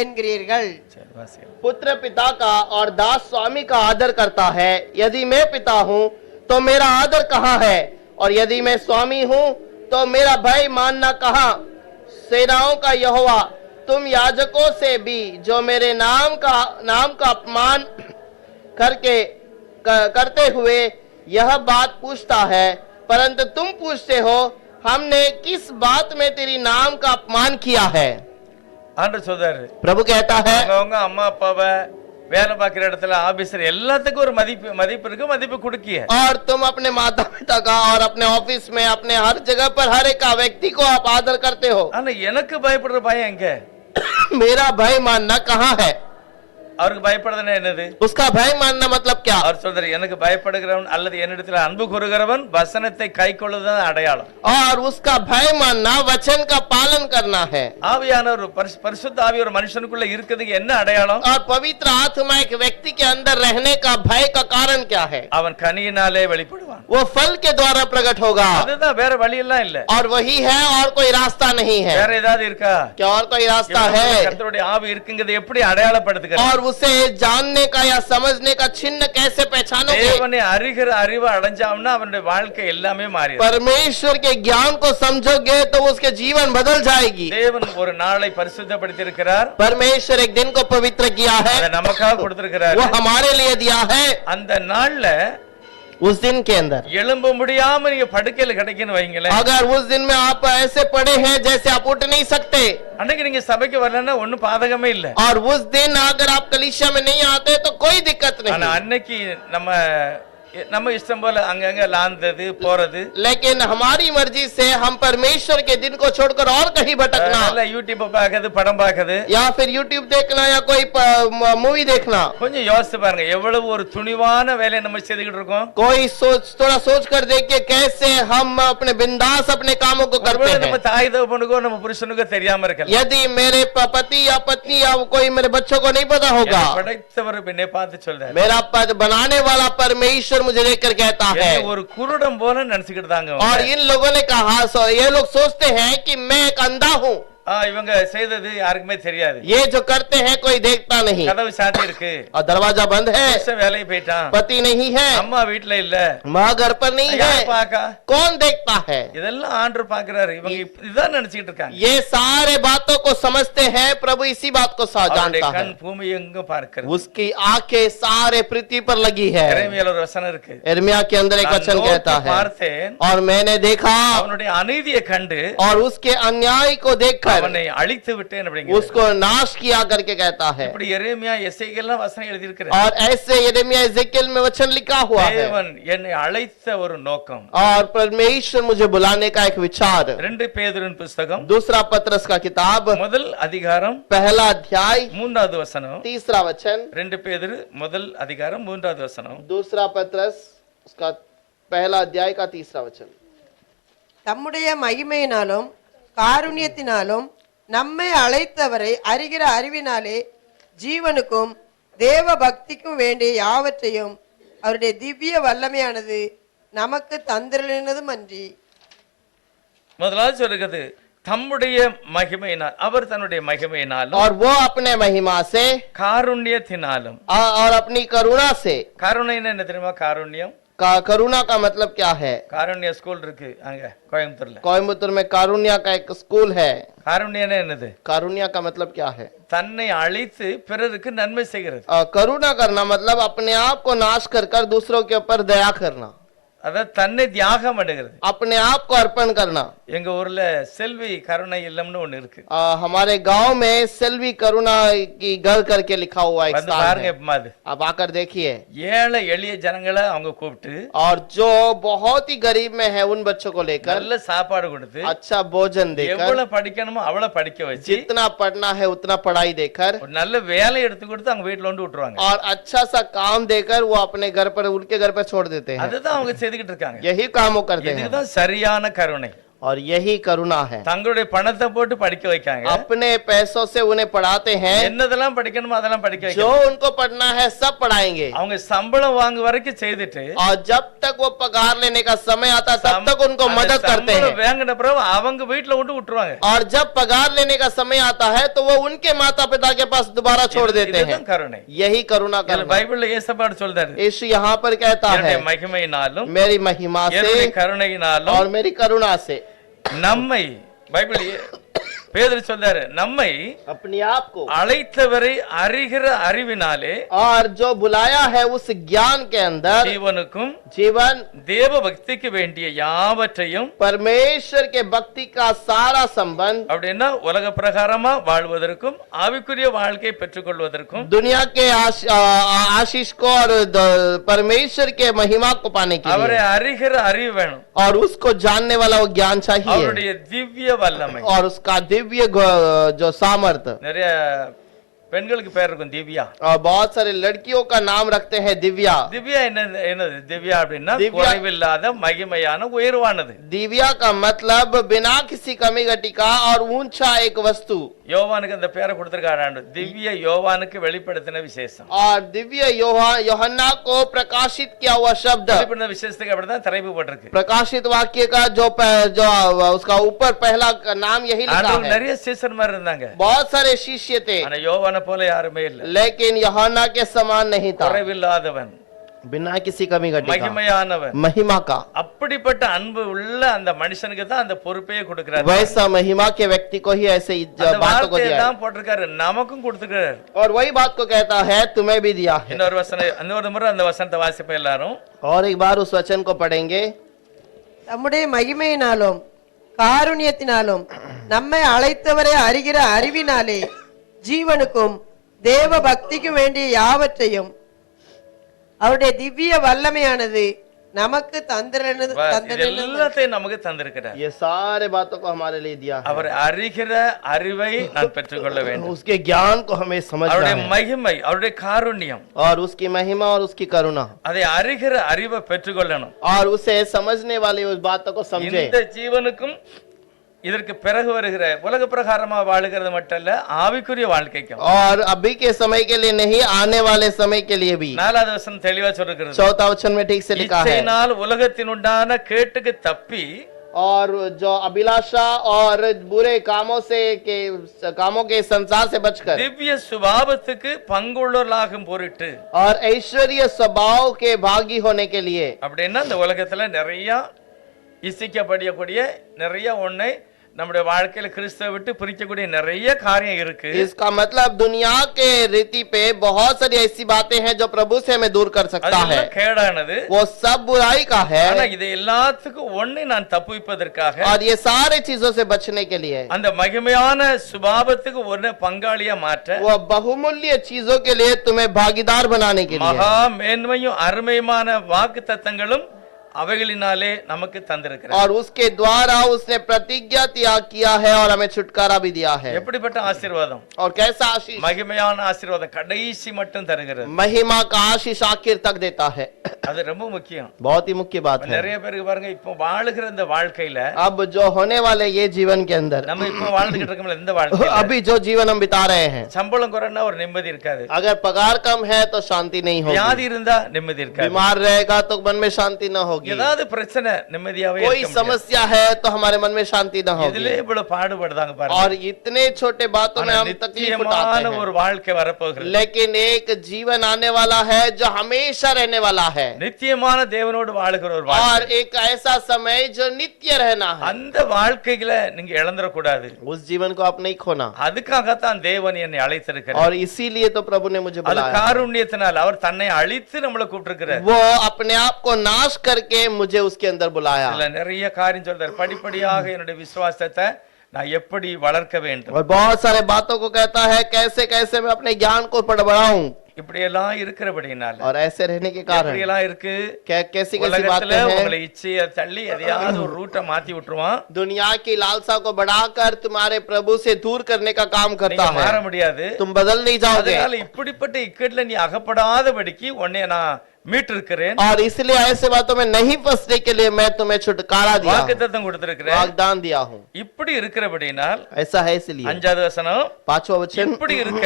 என்கிறீர்கள். சரி, வாசிக்கலாம். पुत्र पिता का और दास स्वामी का आदर करता है। यदि मैं पिता हूँ तो मेरा आदर कहाँ है? और यदि मैं स्वामी हूँ तो मेरा भय मानना कहाँ? सेनाओं का यहोवा तुम याजकों से भी जो मेरे नाम का अपमान करते हुए यह बात पूछता है, परंतु तुम पूछते हो हमने किस बात में तेरी नाम का अपमान किया है? ஆண்டவர் சொல்றாரு, प्रभु कहता है, அவங்க அம்மா அப்பாவை வேலை பார்க்கிற இடத்துல ஆபீசர் எல்லாத்துக்கும் ஒரு மதிப்பு இருக்கு, மதிப்பு கொடுக்கிய. और तुम अपने माता पिता का और अपने ऑफिस में अपने हर जगह पर हर एक व्यक्ति को आप आदर करते हो। ஆனா எனக்கு பயப்படுற பயம் எங்க? मेरा भय मानना कहाँ है? அவருக்கு பயப்படுறதுன்னா என்னது? उसका भय मानना मतलब क्या? அவர் சொல்றாரு, எனக்கு பயப்படுகிறவன் அல்லது என்னிடத்தில் அன்பு கூறுகிறவன் வசனத்தை கைக்கொள்ளுதான் அடையாளம். और उसका भय मानना वचन का पालन करना है। ஆவியானவர் பரிசுத்த ஆவி ஒரு மனுஷனுக்குள்ள இருக்குதுக்கு என்ன அடையாளம்? और पवित्र आत्मा एक व्यक्ति के अंदर रहने का भय का कारण क्या है? அவன் கனியினாலே வெளிப்படுவான். वो फल के द्वारा प्रकट होगा। அதுதான், வேற வழி எல்லாம் இல்ல. और वही है, और कोई रास्ता नहीं है। வேற ஏதாவது இருக்கா? क्या और कोई रास्ता है? கர்த்தருடைய ஆவி இருக்குங்கிறது எப்படி அடையாளப்படுத்துகிறது? और उसे जानने का या समझने का चिन्ह कैसे पहचानोगे? தேவனை அறிகிற அறிவை அடைஞ்சாம்னா அவனுடைய வாழ்க்கை எல்லாமே மாறிடும். परमेश्वर के ज्ञान को समझोगे तो उसके जीवन बदल जाएगी। தேவன் ஒரு நாளை பரிசுத்தப்படுத்தி இருக்கிறார், परमेश्वर एक दिन को पवित्र किया है, அதை நமக்காக கொடுத்திருக்கிறார். वो हमारे लिए दिया है। அந்த நாள்ல उस दिन के अंदर எழும்ப முடியாம நீங்க படுக்கையில கிடைக்குன்னு வைங்களேன், अगर उस दिन में आप ऐसे पड़े हैं जैसे आप उठ नहीं सकते, அன்னைக்கு நீங்க சபைக்கு வரலன்னா ஒண்ணும் பாதகமே இல்ல. और उस दिन अगर आप कलीसिया में नहीं आते तो कोई दिक्कत ஆனா नहीं। அன்னைக்கு நம்ம இஷ்டம் போல அங்கங்க லாந்தது போறது, लेकिन हमारी मर्जी से हम परमेश्वर के दिन को छोड़कर और कहीं भटकना, யூடியூப் பார்க்கறது, படம் பார்க்கறது, या फिर यूट्यूब देखना या कोई मूवी देखना, கொஞ்சம் யோசிச்சு பாருங்க எவ்வளவு ஒரு துணிவான வேலையை நம்ம செய்துகிட்டு இருக்கோம். कोई थोड़ा सोच कर देखिए कैसे हम अपने बिंदास अपने कामों को करते ஒருவேளை நம்ம हैं। தாய் தகப்பனுக்கோ நம்ம புருஷனுக்கோ தெரியாம இருக்கலாம். यदि मेरे पति या पत्नी या कोई मेरे बच्चों को नहीं पता होगा, என்னை படைத்தவர் என்னை பார்த்து சொல்றாரு, मेरा पद बनाने वाला परमेश्वर मुझे देखकर कहता है। என்னை ஒரு குருடன் போல நினைச்சுக்கிட்டு தாங்க. और इन लोगों ने कहा, ये लोग सोचते हैं कि मैं एक अंधा हूँ, இவங்க செய்தது யாருக்குமே தெரியாது. ये जो करते हैं कोई देखता नहीं, கதவு சாத்தி இருக்கு, और दरवाजा बंद है, புருஷன் வேலைக்கு போயிட்டான், पति नहीं है, அம்மா வீட்டுல இல்ல, माँ घर पर नहीं யார் है, பாக்கா? कौन देखता है? இதெல்லாம் ஆண்டவர் பாக்குறாரு. இவங்க இதுதான் நினைச்சுக்கிட்டு இருக்காங்க. ये सारे बातों को समझते हैं, प्रभु इसी बात को அவருடைய जानता है। கண் பூமி எங்கும் பார்க்கிறது. उसकी आंखें सारे पृथ्वी पर लगी है। எரேமியால ஒரு வசனம் இருக்கு, यिर्मयाह के अंदर एक நான் वचन நோக்கி कहता है, பார்த்தேன், और मैंने देखा அவனுடைய அநீதியை கண்டு और उसके अन्याय को देखकर அவனை அழித்து விட்டேன் அப்படிங்கிறது. उसको नाश किया करके कहता है। இப்படி எரேமியா எசேக்கியேல்லாம் வசனம் எழுதி இருக்கிறார். और ऐसे यिर्मयाह एजेकिएल में वचन लिखा हुआ है, தேவன் என்னை அழைத்த ஒரு நோக்கம். और परमेश्वर मुझे बुलाने का एक विचार। 2 பேதுருவின் புத்தகம் दूसरा पत्रस का किताब, முதல் அதிகாரம் पहला अध्याय 3வது வசனம். 3रा वचन। 2 பேதுரு முதல் அதிகாரம் 3வது வசனம். दूसरा पत्रस उसका पहला अध्याय का 3रा वचन। தம்முடைய மகிமையினாலும் காருண்யத்தினாலும் நம்மை அழைத்தவரை அறிகிற அறிவினாலே ஜீவனுக்கும் தேவ பக்திக்கும் வேண்டிய யாவற்றையும் அவருடைய திவ்ய வல்லமையானது நமக்கு தந்திரனதும் அன்றி. முதலாவது சொல்லுகிறது, தம்முடைய மகிமையினால், அவர் தன்னுடைய மகிமையினாலும் और वो अपने महिमा से காருண்யத்தினாலும். और अपनी करुणा से। கருணைன்னு என்ன தெரியுமா? காருண்யம், करुणा का मतलब क्या है? காருண்ய ஸ்கூல் இருக்கு அங்க கோயம்புத்தூர்ல. कोयम्बतूर में कारुण्या का एक स्कूल है। காருண்யம்னா என்னது? कारुण्या का मतलब क्या है? தன்னை அழித்து பிறருக்கு நன்மை செய்கிறது. करुणा करना मतलब अपने आप को नाश कर कर दूसरों के ऊपर दया करना, அதாவது தன்னை தியாகம் பண்ணுகிறது. अपने आप को अर्पण करना। எங்க ஊர்ல செல்வி கருணை இல்லம்னு ஒண்ணு இருக்கு. हमारे गांव में सेल्वी करुणा की घर करके लिखा हुआ एक வந்து स्थान பாருங்க है। எப்பமா அது. आप आकर देखिए। ஏழை எளிய ஜனங்களை அவங்க கூப்பிட்டு और जो बहुत ही गरीब में है उन बच्चों को लेकर நல்ல சாப்பாடு கொடுத்து अच्छा भोजन देकर, எவ்வளவு படிக்கணுமோ அவ்வளவு படிக்க வச்சு जितना पढ़ना है उतना पढ़ाई देकर ஒரு நல்ல வேலை எடுத்து கொடுத்து அவங்க வீட்டுல வந்து விட்டுருவாங்க. और अच्छा सा काम देकर वो अपने घर पर, उनके घर पर छोड़ देते हैं। அதுதான் அவங்க செய்துகிட்டு இருக்காங்க. यही काम वो करते हैं இதுதான் சரியான கருணை. और यही करुणा है। தங்களுடைய பணத்தை போட்டு படிக்க வைக்காங்க. अपने पैसों से उन्हें पढ़ाते हैं। என்னதெல்லாம் படிக்கணுமோ அதெல்லாம் படிக்க जो வைக்காங்க. उनको पढ़ना है सब पढ़ाएंगे। அவங்க சம்பளம் வாங்கு வரைக்கும் செய்துட்டு और जब तक वो पगार लेने का समय आता तब तक उनको அந்த मदद करते हैं। சம்பளம் வாங்கின பிறகு அவங்க வீட்டுல விட்டு விட்டுருவாங்க. और जब पगार लेने का समय आता है तो वो उनके माता पिता के पास दोबारा छोड़ देते हैं। இதுதான் கருணை. यही करुणा இதுல करना। பைபிள்ல இயேசுபாடு சொல்றாரு, यीशु यहाँ पर कहता है, என்னுடைய மகிமையினாலும் मेरी महिमा என்னுடைய से கருணையினாலும் और मेरी करुणा से। நம்மை, பைபிள் பேதுரு சொல்றாரு, நம்மை अपने आप को அழைத்தவரை அறிகிற அறிவினாலே और जो बुलाया है उस ज्ञान के अंदर ஜீவனுக்கும் जीवन, தேவ பக்திக்கு வேண்டிய யாவற்றையும், परमेश्वर के भक्ति का सारा संबंध, அப்படின்னா உலக பிரகாரமா வாழ்வதற்கும் ஆவிக்குரிய வாழ்க்கை பெற்றுக்கொள்வதற்கும் दुनिया के आशीष को और परमेश्वर के महिमा को पाने के அவரை लिए, அறிகிற அறிவு வேணும். और उसको जानने वाला वो ज्ञान चाहिए, அவருடைய திவ்ய வல்லமை. और उसका दिव्य जो सामर्थ्य। நிறைய பெண்களுக்கு பேர் இருக்கும் திவ்யா. और बहुत सारे लड़कियों का नाम रखते हैं दिव्या। திவ்யா என்னது? திவ்யா அப்படின்னா திவ்யா- குறைவில்லாத மகிமையான உயர்வானது. दिव्या का मतलब बिना किसी कमी घटी का और ऊंचा एक वस्तु। யோவானுக்கு அந்த பேரை கொடுத்திருக்காரு. திவ்ய யோவானுக்கு வெளிப்படுத்தின விசேஷம். और दिव्य யோहन्ना को प्रकाशित किया हुआ शब्द, வெளிப்படுத்தின விசேஷத்துக்கு அப்படிதான் தலைப்பு போட்டிருக்கு. प्रकाशित वाक्य का जो उसका ऊपर पहला नाम यही लिखा ஆண்டவருக்கு है। நிறைய சீசர்மார் இருந்தாங்க. बहुत सारे शिष्य थे, ஆனா யோவானை போல யாருமே இல்ல. लेकिन यूहन्ना के समान नहीं था, குறைவில்லாதவன், बिना किसी कमी घटी का, மகிமையானவன். महिमा का। அப்படிப்பட்ட அன்பு உள்ள அந்த மனுஷனுக்கு தான் அந்த பொறுப்பையே கொடுக்கிறார். वैसा महिमा के व्यक्ति को ही ऐसे அந்த बातों को வார்த்தையை दिया है। தான் போட்டிருக்காரு, நமக்கும் கொடுத்துக்கிறார். और वही बात को कहता है, तुम्हें भी दिया है। இன்னொரு வசனம், இன்னொரு முறை அந்த வசனத்தை வாசிப்போம் எல்லாரும். और एक बार उस वचन को पढ़ेंगे। தம்முடைய மகிமையினாலும் காருண்யத்தினாலும் நம்மை அழைத்தவரை அறிகிற அறிவினாலே ஜீவனுக்கும் தேவ பக்திக்கும் வேண்டிய யாவற்றையும் அவருடைய திவ்ய வல்லமையானது நமக்கு தந்திரனது எல்லாத்தையும் நமக்கு தந்திருக்கிறார். ये सारे बातों को हमारे लिए दिया है। அவர் அறிகிற அறிவை நான் பெற்றுக்கொள்ள வேண்டும். उसके ज्ञान को हमें समझना அவருடைய है, மகிமை, அவருடைய காருண்யம், और उसकी महिमा और उसकी करुणा, அதை அறிகிற அறிவை பெற்றுக்கொள்ளணும். और उसे समझने वाली उस बातों को समझे। இந்த ஜீவனுக்கும் இதற்கு பிறகு வருகிற உலக பிரகாரமா வாழுகிறது மட்டும் இல்ல, ஆவிக்குரிய வாழ்க்கைக்கும். और अभी के समय के लिए नहीं, आने वाले समय के लिए भी। 4வது வசனம் தெளிவா சொல்லுகிறது, चौथा वचन में ठीक से लिखा है, இச்சையினால் உலகத்தினுண்டான கேட்டுக்கு தப்பி और जो अभिलाषा और बुरे कामों के संसार से बचकर திவ்ய சுபாவத்துக்கு பங்குள்ளவர்களாகும் பொருட்டு. और ऐश्वर्य स्वभाव के भागी होने के लिए। அப்படின்னா இந்த உலகத்துல நிறைய இசிக்கப்படக்கூடிய நிறைய ஒண்ணை நம்முடைய வாழ்க்கையில கிறிஸ்துவை விட்டு பிரிக்கக்கூடிய நிறைய காரியம் இருக்கு. इसका मतलब दुनिया के रीति पे बहुत सारी ऐसी बातें हैं जो प्रभु से हमें दूर कर सकता है, அதெல்லாம் கேடானது. वो सब बुराई का है। ஆனா இது எல்லாத்துக்கும் ஒண்ணை நான் தப்புவிப்பதற்காக, और ये सारे चीजों से बचने के लिए, அந்த மகிமையான சுபாவத்துக்கு ஒண்ணு பங்காளியா மாற்ற, वो बहुमूल्य चीजों के लिए तुम्हें भागीदार बनाने के लिए, மகா மேன்மையும் அருமையுமான வாக்கு தத்தங்களும் அவைகளினாலே நமக்கு தந்திருக்கிறார். और उसके द्वारा उसने प्रतिज्ञा त्याग किया है और हमें छुटकारा भी दिया है। எப்படிப்பட்ட ஆசீர்வாதம்! और कैसा आशीष! மகிமையான ஆசீர்வாதம் கடைசி மட்டும் தருகிறது. महिमा का आशीष आखिर तक देता है। அது ரொம்ப முக்கியம். बहुत ही मुख्य बात है। நிறைய பேருக்கு பாருங்க, இப்போ வாழுகிற இந்த வாழ்க்கையில, अब जो होने वाले ये जीवन के अंदर, நம்ம இப்போ வாழ்ந்துகிட்டு இருக்கோம்ல இந்த வாழ்க்கையில, अभी जो जीवन हम बिता रहे हैं, சம்பளம் குறைனா ஒரு நிம்மதி இருக்காது. अगर पगार कम है तो शांति नहीं होगी, வியாதி இருந்தா நிம்மதி இருக்காது. बीमार रहेगा तो मन में शांति न होगी, होगी। ஏதாவது பிரச்சனை நிம்மதியாவே कोई இருக்க முடியாது. समस्या है तो हमारे मन में शांति न இதுலயே होगी। இவ்வளவு பாடுபடுதாங்க பாருங்க. और इतने छोटे बातों में ஆனா हम तकलीफ उठाते நித்தியமான हैं, ஒரு வாழ்க்கை வரப்போகிறது. लेकिन एक जीवन आने वाला है जो हमेशा रहने वाला है, நித்தியமான தேவனோடு வாழுகிற ஒரு और வாழ்க்கை. एक ऐसा समय जो नित्य रहना है। அந்த வாழ்க்கையில நீங்க இழந்துட கூடாது. उस जीवन को आप नहीं खोना, அதுக்காகத்தான் தேவன் என்னை அழைத்திருக்கிறார். और इसीलिए तो प्रभु ने मुझे அது बुलाया। காருண்யத்தினால் அவர் தன்னை அழித்து நம்மளை கூப்பிட்டிருக்கிறார். वो अपने आप को नाश करके मुझे उसके अंदर बुलाया। இதுல நிறைய காரியம் சொல்றாரு. படிப்படியாக என்னுடைய விசுவாசத்தை நான் எப்படி வளர்க்க வேண்டும். और बहुत सारे बातों को कहता है, कैसे कैसे मैं अपने ज्ञान को बढ़ाऊं। இப்படி எல்லாம் இருக்கிறபடினால और ऐसे रहने के कारण இப்படி எல்லாம் இருக்கு. कैसी कैसी உலகத்துல बातें हैं। உங்களை இச்சையை தள்ளி எதையாவது ஒரு ரூட்டை மாத்தி விட்டுருவான். दुनिया की लालसा को बढ़ाकर तुम्हारे प्रभु से दूर करने का काम करता நீங்க மாற है, முடியாது. तुम बदल नहीं जाओगे। அதனால இப்படிப்பட்ட இக்கட்ல நீ அகப்படாதபடிக்கு உன்னை நான் மீட்டிருக்கிறேன். और इसलिए ऐसे बातों में नहीं फंसने के लिए मैं तुम्हें छुटकारा दिया हूं, வாக்குத்தத்தம் கொடுத்திருக்கிறேன். वागदान दिया हूं। இப்படி இருக்கிறபடினால் ऐसा है इसलिए 5வது வசனம், 5वां वचन, இப்படி இருக்க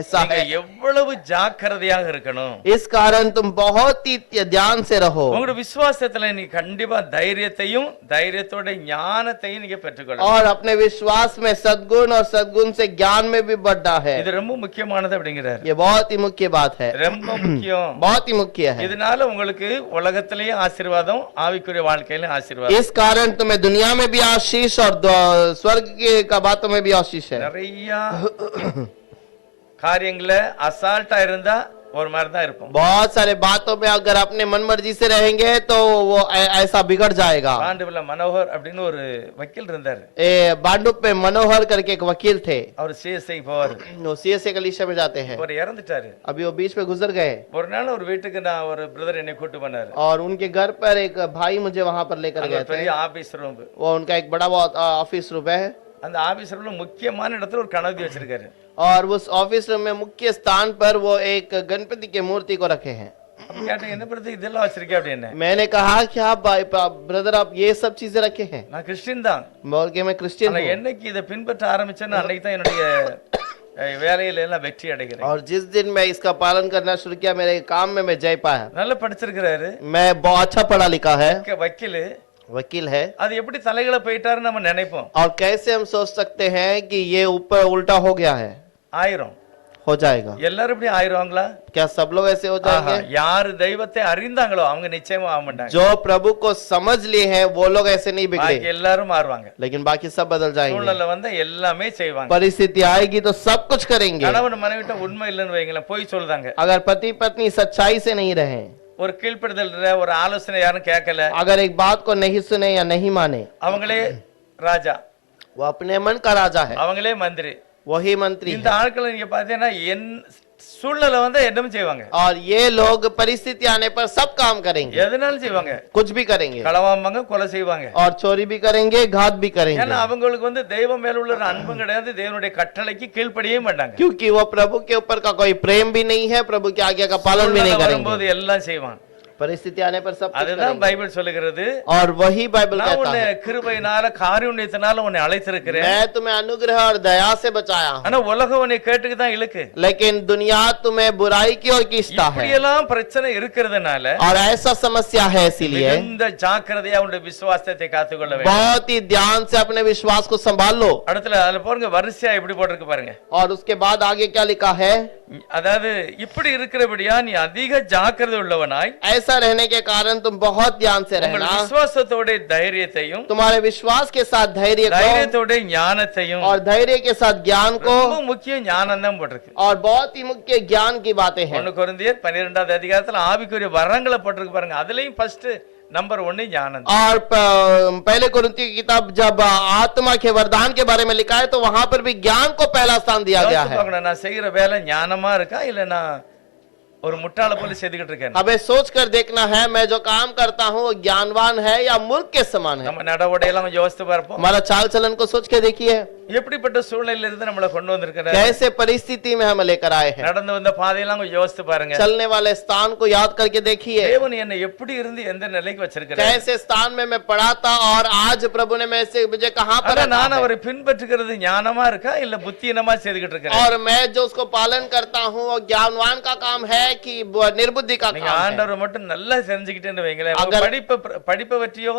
ऐसा நீங்க है எவ்வளவு ஜாக்கிரதையாக இருக்கணும். इस कारण तुम बहुत ही ध्यान से रहो, உங்களுடைய விசுவாசத்துல நீ கண்டிப்பா தைரியத்தையும் தைரியத்தோட ஞானத்தையும் நீங்க பெற்றுக்கொள்ளணும். और अपने विश्वास में सद्गुण और सद्गुण से ज्ञान में भी बढ़ना है। இது ரொம்ப முக்கியமானது அப்படிங்கிறார். ये बहुत ही मुख्य बात है, ரொம்ப முக்கியம். बहुत ही मुख्य है। இதனால உங்களுக்கு உலகத்திலேயே ஆசீர்வாதம், ஆவிக்குரிய வாழ்க்கையிலும் ஆசீர்வாதம். इस कारण तुम्हें दुनिया में भी आशीष और स्वर्ग के का बातों में भी आशीष है। நிறைய காரியங்களை அசால்ட்டா இருந்தா ஒரு மாதிரி தான் இருப்போம். बहुत सारे बातों में अगर अपने मन मर्जी से रहेंगे तो वो ऐसा बिगड़ जाएगा। பாண்டுவில மனோகர் அப்படின்னு ஒரு வக்கீல் இருந்தாரு. बांडुप पे मनोहर करके एक वकील थे, அவர் சிஎஸ்ஐ போவாரு. वो सीएसए कलीसिया में जाते हैं। அவர் இறந்துட்டாரு. अभी वो बीच में गुजर गए, ஒரு நாள் ஒரு வீட்டுக்கு நான் ஒரு பிரதர் என்னை கூட்டு பண்ணாரு. और उनके घर पर एक भाई मुझे वहां पर लेकर அங்க गए ஒரு थे। பெரிய ஆபீஸ் ரூம். वो उनका एक बड़ा ऑफिस रूम है, அந்த ஆபீஸ் ரூம்ல முக்கியமான இடத்துல ஒரு கணவதி வச்சிருக்காரு. और उस ऑफिस रूम में मुख्य स्थान पर वो एक गणपति की मूर्ति को रखे हैं। அப்ப கேட்டேன், என்ன பிரதர் இதெல்லாம் வச்சிருக்கே அப்படின்னு. मैंने कहा कि आप ब्रदर आप ये सब चीजें रखे हैं? நான் கிறிஸ்டியன் தான். बोल के मैं क्रिश्चियन ஆனா हूँ, என்னைக்கு இதை பின்பற்ற ஆரம்பிச்சேன்னு அன்னைக்கு தான் என்னுடைய வேலையில எல்லாம் வெற்றி அடைகிறேன். और जिस दिन मैं इसका पालन करना शुरू किया मेरे काम में मैं जय पाया। நல்லா படிச்சிருக்கிறாரு. मैं बहुत अच्छा पढ़ा लिखा है, வக்கீலு. वकील है, அது எப்படி தலைகளை போயிட்டாருன்னு நம்ம நினைப்போம். और कैसे हम सोच सकते हैं कि ये ऊपर उल्टा हो गया है, ஆயிரம் हो जाएगा। எல்லாரும் இப்படி ஆயிருவாங்களா? क्या सब लोग ऐसे हो ஆஹா, जाएंगे? யாரு தெய்வத்தை அறிந்தாங்களோ அவங்க நிச்சயமா ஆக மாட்டாங்க. जो प्रभु को समझ लिए हैं वो लोग ऐसे नहीं பாக்கி बिगड़े, எல்லாரும் மாறுவாங்க. लेकिन बाकी सब बदल जाएंगे। சூழ்நிலை வந்தா எல்லாமே செய்வாங்க. परिस्थिति आएगी तो सब कुछ करेंगे। கணவன் மனைவிட்ட உண்மை இல்லைன்னு வைங்களேன், போய் சொல்றாங்க. अगर पति पत्नी सच्चाई से नहीं रहे, ஒரு கீழ்ப்படுதல் ஒரு ஆலோசனை யாரும் கேட்கல, अगर एक बात को नहीं सुने या नहीं माने, அவங்களே ராஜா, वो अपने मन का राजा है, அவங்களே மந்திரி. वही मंत्री இந்த है। ஆட்களை நீங்க பாத்தீங்கன்னா சூழ்நிலை வந்தா என்னவும் செய்வாங்க. और ये लोग परिस्थिति आने पर सब काम करेंगे, எதனாலும் செய்வாங்க. कुछ भी करेंगे, களவாம்பாங்க, கொலை செய்வாங்க. और चोरी भी करेंगे, घात भी ஏன்னா करेंगे, அவங்களுக்கு தெய்வம் மேல உள்ள ஒரு அன்பும் கிடையாது, தேவனுடைய கட்டளைக்கு கீழ்ப்படியே மாட்டாங்க. क्योंकि वो प्रभु के ऊपर का कोई प्रेम भी नहीं है, प्रभु की आज्ञा का पालन भी नहीं சூழ்நிலை करेंगे। வரும்போது எல்லாம் செய்வான். परिस्थिति आने पर सब कुछ அதுதான் करेंगे। பைபிள் சொல்லுகிறது. और वही बाइबल நான் कहता உன்னை है, கிருபையினால காருண்யத்தினால உன்னை அழைத்திருக்கிறேன். मैं तुम्हें अनुग्रह और दया से बचाया हूं, ஆனா உலகம் உன்னை கேட்டுக்கு தான் இழுக்கு. लेकिन दुनिया तुम्हें बुराई की ओर खींचता है। இப்படியெல்லாம் பிரச்சனை இருக்கிறதுனால और ऐसा समस्या है, इसीलिए மிகுந்த ஜாக்கிரதையா உன்னுடைய விசுவாசத்தை காத்துக்கொள்ள வேண்டும். बहुत ही ध्यान से अपने विश्वास को संभाल लो। அடுத்துல அதுல பாருங்க, வரிசையா எப்படி போட்டிருக்கு பாருங்க. और उसके बाद आगे क्या लिखा है? அதாவது இப்படி இருக்கிறபடியா நீ அதிக ஜாக்கிரதை உள்ளவனாய் ऐसा रहने के कारण तुम बहुत ध्यान से உங்கள் रहना, விசுவாசத்தோட தைரியத்தையும் तुम्हारे विश्वास के साथ धैर्य को, தைரியத்தோட ஞானத்தையும், और धैर्य के साथ ज्ञान को, ரொம்ப முக்கிய ஞானம் தான் போட்டிருக்கு. और बहुत ही मुख्य ज्ञान की बातें हैं। 1 கொரிந்தியர் 12வது அதிகாரத்துல ஆவிக்குரிய வரங்களை போட்டிருக்கு பாருங்க. அதுலயும் ஃபர்ஸ்ட் नंबर 1 ज्ञान। और पहले कुरिन्थियों की किताब जब आत्मा के वरदान के बारे में लिखा है तो वहां पर भी ज्ञान को पहला स्थान दिया गया है। நான் செய்யற வேலை ஞானமா இருக்கா இல்ல நான் ஒரு முட்டாள போல செய்துகிட்டு இருக்கேன்? हमें सोच कर देखना है मैं जो काम करता हूँ वो ज्ञानवान है या मूर्ख के समान है। நம்ம நடவடிக்கையெல்லாம் கொஞ்சம் யோசித்து பார்ப்போம். हमारा चाल चलन को सोच के देखिए। எப்படிப்பட்ட சூழ்நிலையில இருந்து நம்மளை கொண்டு வந்திருக்கிறார். कैसे परिस्थिति में हमें लेकर आए हैं। நடந்து வந்த பாதையெல்லாம் கொஞ்சம் யோசித்து பாருங்க. चलने वाले स्थान को याद करके देखिए, தேவன் என்னை எப்படி இருந்து எந்த நிலைக்கு வச்சிருக்கிறார். कैसे स्थान में मैं पड़ा था और आज प्रभु ने मुझे कहां पर ஆனா रखा நான் है। அவரை பின்பற்றுகிறது ஞானமா இருக்கா இல்ல புத்தியீனமா செய்துகிட்டு இருக்கிறேன். और मैं जो उसको पालन करता हूँ वो ज्ञानवान का काम है कि निर्बुद्धि का நீங்க काम है। ஆண்டவரை மட்டும் நல்லா தெரிஞ்சுக்கிட்டேன்னு வைங்களேன், உங்க படிப்பை பற்றியோ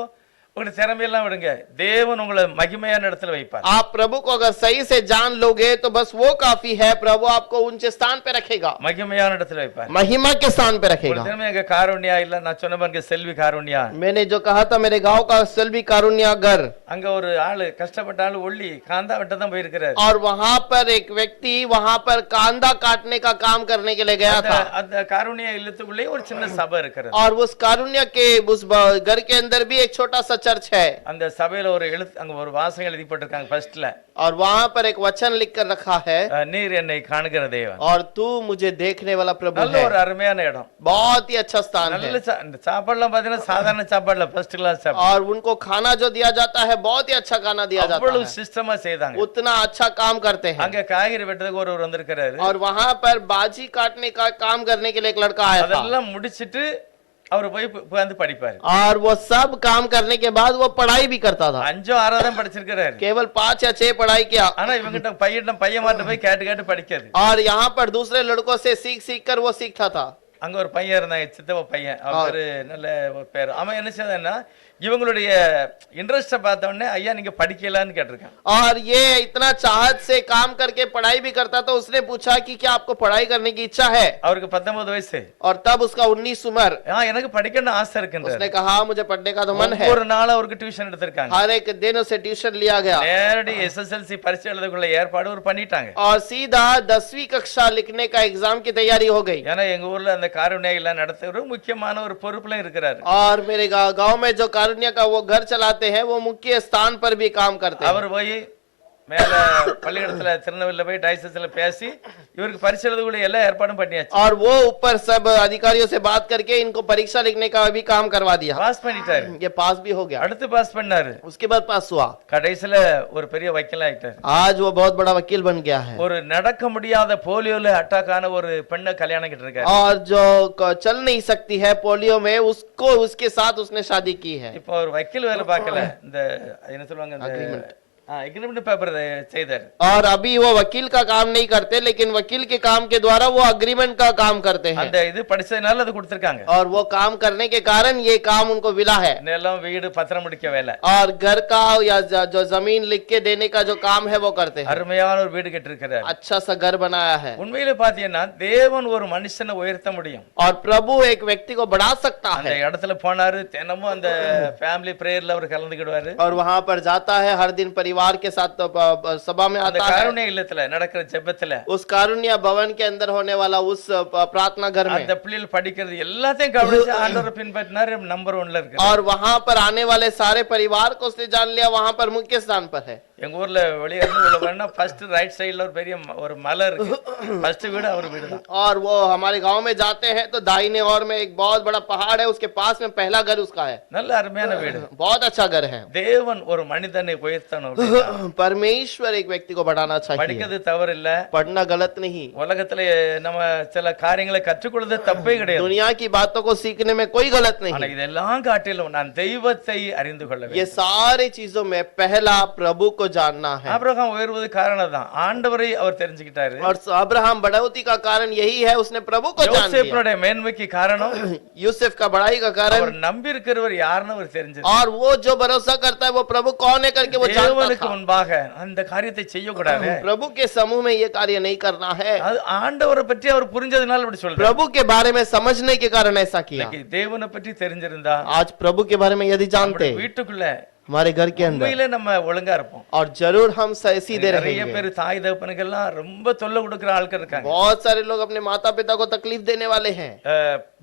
உங்களுடைய திறமையெல்லாம் விடுங்க, தேவன் உங்களை மகிமையான இடத்துல வைப்பார். आप प्रभु को अगर सही से जान लोगे तो बस वो काफी है, प्रभु आपको ऊंचे स्थान पे रखेगा, மகிமையான இடத்துல வைப்பார். महिमा के स्थान पे ஒரு रखेगा। திறமை எங்க காருண்யா இல்ல, நான் சொன்ன பாருங்க செல்வி காருண்யா, मैंने जो कहा था मेरे गांव का सेल्वी कारुण्या घर, அங்க ஒரு ஆளு கஷ்டப்பட்ட ஆளு ஒல்லி காந்தா வெட்ட தான் போயிருக்கிறார். और वहां पर एक व्यक्ति वहां पर कांदा काटने का काम करने के लिए गया था। அந்த காருண்யா இல்லத்துக்குள்ளே ஒரு சின்ன சபை இருக்கிறது. और उस कारुण्या के उस घर के अंदर भी एक छोटा सा चर्च है। அந்த சபையில ஒரு எழுத்து, அங்க ஒரு வாசகம் எழுதி போட்டிருக்காங்க ஃபர்ஸ்ட்ல, और वहां पर एक वचन लिख कर रखा है, நீர் என்னை காணுகிற தேவன். और तू मुझे देखने वाला प्रभु நல்ல है। ஒரு அருமையான இடம், बहुत ही अच्छा स्थान है। நல்ல இந்த சாப்பாடுலாம் பாத்தீங்கன்னா சாதாரண சாப்பாடுல ஃபர்ஸ்ட் கிளாஸ் சாப்பாடு. और उनको खाना जो दिया जाता है बहुत ही अच्छा खाना दिया जाता அவ்வளவு है, சிஸ்டமா செய்தாங்க. उतना अच्छा काम करते हैं। அங்க காய்கறி வெட்டுறதுக்கு ஒருவர் வந்திருக்கிறாரு. और वहां पर बाजी काटने का काम करने के लिए एक लड़का आया था। அதெல்லாம் முடிச்சிட்டு அவர் போய் உட்கார்ந்து படிப்பாரு. और वो सब काम करने के बाद वो पढ़ाई भी करता था। 5 6 தான் படிச்சிருக்காரு. केवल 5 या 6 पढ़ाई किया। ஆனா இவங்கிட்ட பையன் மாட்ட போய் கேட்டு கேட்டு படிக்காது. और यहाँ पर दूसरे लड़कों से सीख सीख कर वो सीखता था। அங்க ஒரு பையன் இருந்தான், சித்தப்ப பையன், அவர் நல்ல ஒரு பேர். அவன் என்ன செய்தான்னா இவங்களுடைய இன்ட்ரெஸ்ட பார்த்த உடனே ஐயா நீங்க படிக்கலான்னு கேட்டிருக்கான். और ये इतना चाहत से काम करके पढ़ाई भी करता था, उसने पूछा कि क्या आपको पढ़ाई करने की इच्छा है। அவருக்கு 19 வயசு. और तब उसका 19 उम्र। எனக்கு படிக்கணும்னு ஆசை இருக்குன்றாரு. उसने कहा मुझे पढ़ने का तो मन है। ஒரு நாள் அவருக்கு டியூஷன் எடுத்திருக்காங்க. हर एक दिन उसे ट्यूशन लिया गया। நேரடி எஸ்எஸ்எல்சி பரீட்சை எழுதக்குள்ள ஏற்பாடு ஒரு பண்ணிட்டாங்க. और सीधा 10वीं कक्षा लिखने का एग्जाम की तैयारी हो गई। ஏன்னா எங்க ஊர்ல அந்த காருண்யா நடத்துற முக்கியமான ஒரு பொறுப்புல இருக்கிறாரு. और मेरे गांव में जो कारुण्या का वो घर चलाते हैं वो मुख्य स्थान पर भी काम करते हैं। அவர் போய் மேல பள்ளிக்கூடத்துல திருநெல்வேலியில போய் டைசஸ்ல பேசி இவருக்கு பரீட்சை எழுதக்குள்ள எல்லா ஏற்பாடும் பண்ணியாச்சு. और वो ऊपर सब अधिकारियों से बात करके इनको परीक्षा लिखने का भी काम करवा दिया। பாஸ் பண்ணிட்டாரு. ये पास भी हो गया। அடுத்து பாஸ் பண்ணாரு. उसके बाद पास हुआ। கடைசில ஒரு பெரிய வக்கீல் ஆயிட்டாரு. आज वो बहुत बड़ा वकील बन गया है। ஒரு நடக்க முடியாத போலியோல அட்டாக் ஆன ஒரு பெண்ணை கல்யாணம் கிட்ட இருக்காரு. और जो चल नहीं सकती है पोलियो में, उसको उसके साथ उसने शादी की है। இப்போ ஒரு வக்கீல் வேலை பார்க்கல, இந்த என்ன சொல்லுவாங்க இந்த एग्रीमेंट पेपर செய்தார். और अभी वो वकील का काम नहीं करते, लेकिन वकील के काम के द्वारा वो अग्रीमेंट का काम करते हैं। அந்த இது படிச்சதனால அது கொடுத்திருக்காங்க. और वो काम करने के कारण ये काम उनको मिला है। நிலம் வீடு பத்திரம் முடிக்க வேலை. और घर का या जो जमीन लिख के देने का जो काम है वो करते हैं। அருமையான ஒரு வீடு கட்டிருக்கிறார். अच्छा सा घर बनाया है। உண்மையிலே பாத்தீங்கன்னா தேவன் ஒரு மனுஷனை உயர்த்த முடியும். और प्रभु एक व्यक्ति को बढ़ा सकता அந்த है। இடத்துல போனாரு, தினமும் அந்த ஃபேமிலி பிரேயர்ல அவர் கலந்துக்கிடுவாரு. और वहां पर जाता है, हर दिन परिवार के साथ सभा में அந்த आता है। காருண்ய இல்லத்துல நடக்கிற ஜெபத்துல उस कारुण्य भवन के अंदर होने वाला उस प्रार्थना घर में, அந்த பிள்ளைகள் படிக்கிறது எல்லாத்தையும் கவனிச்சு ஆண்டவரை பின்பற்றினாரு, நம்பர் 1ல இருக்கு. और वहां पर आने वाले सारे परिवार को उसने जान लिया, वहां पर मुख्य स्थान पर है। எங்க ஊர்ல வெளிய இருந்து உள்ள வரணும், ஃபர்ஸ்ட் ரைட் சைடுல ஒரு பெரிய ஒரு மலை இருக்கு. ஃபர்ஸ்ட் வீடு அவர் வீடு தான். और वो हमारे गांव में जाते हैं तो दाहिने ओर में एक बहुत बड़ा पहाड़ है, उसके पास में पहला घर उसका है। நல்ல அருமையான வீடு. बहुत अच्छा घर है। தேவன் ஒரு மனிதனை உயர்த்தணும். परमेश्वर एक व्यक्ति को बढ़ाना चाहिए। படிக்கிறது தவறு இல்ல, पढ़ना गलत नहीं। உலகத்துல நம்ம சில காரியங்களை கற்றுக்கொள்வது தப்பே கிடையாது. दुनिया की बातों को सीखने में कोई गलत ஆனா नहीं। இதெல்லாம் காட்டிலும் நான் தெய்வத்தை அறிந்து கொள்ள ये வேண்டும். सारी चीजों में पहला प्रभु को जानना है। ஆபிரகாம் உயர்வது காரணம் தான், ஆண்டவரை அவர் தெரிஞ்சுக்கிட்டாரு. और अब्राहम बढ़ोतरी का कारण यही है, उसने प्रभु को जान लिया। யோசேப்புடைய மேன்மைக்கு காரணம் यूसुफ का बढ़ाई का कारण, அவர் நம்பி இருக்கிறவர் யாருன்னு அவர் தெரிஞ்சது. और वो जो भरोसा करता है वो प्रभु कौन है करके वो जानता தேவனுக்கு था। முன்பாக அந்த காரியத்தை செய்யக்கூடாது. प्रभु के समूह में ये कार्य नहीं करना है। அது ஆண்டவரை பற்றி அவர் புரிஞ்சதுனால இப்படி சொல்றாரு. प्रभु के बारे में समझने के कारण ऐसा किया। இன்னைக்கு தேவனை பற்றி தெரிஞ்சிருந்தா आज प्रभु के बारे में यदि जानते வீட்டுக்குள்ள हमारे घर के अंदर, உண்மையிலே நம்ம ஒழுங்கா இருப்போம். और जरूर हम सीधे நிறைய रहेंगे। பேர் தாய் தகப்பனுக்கு எல்லாம் ரொம்ப தொல்லை கொடுக்கிற ஆட்கள் இருக்காங்க. बहुत सारे लोग अपने माता पिता को तकलीफ देने वाले हैं।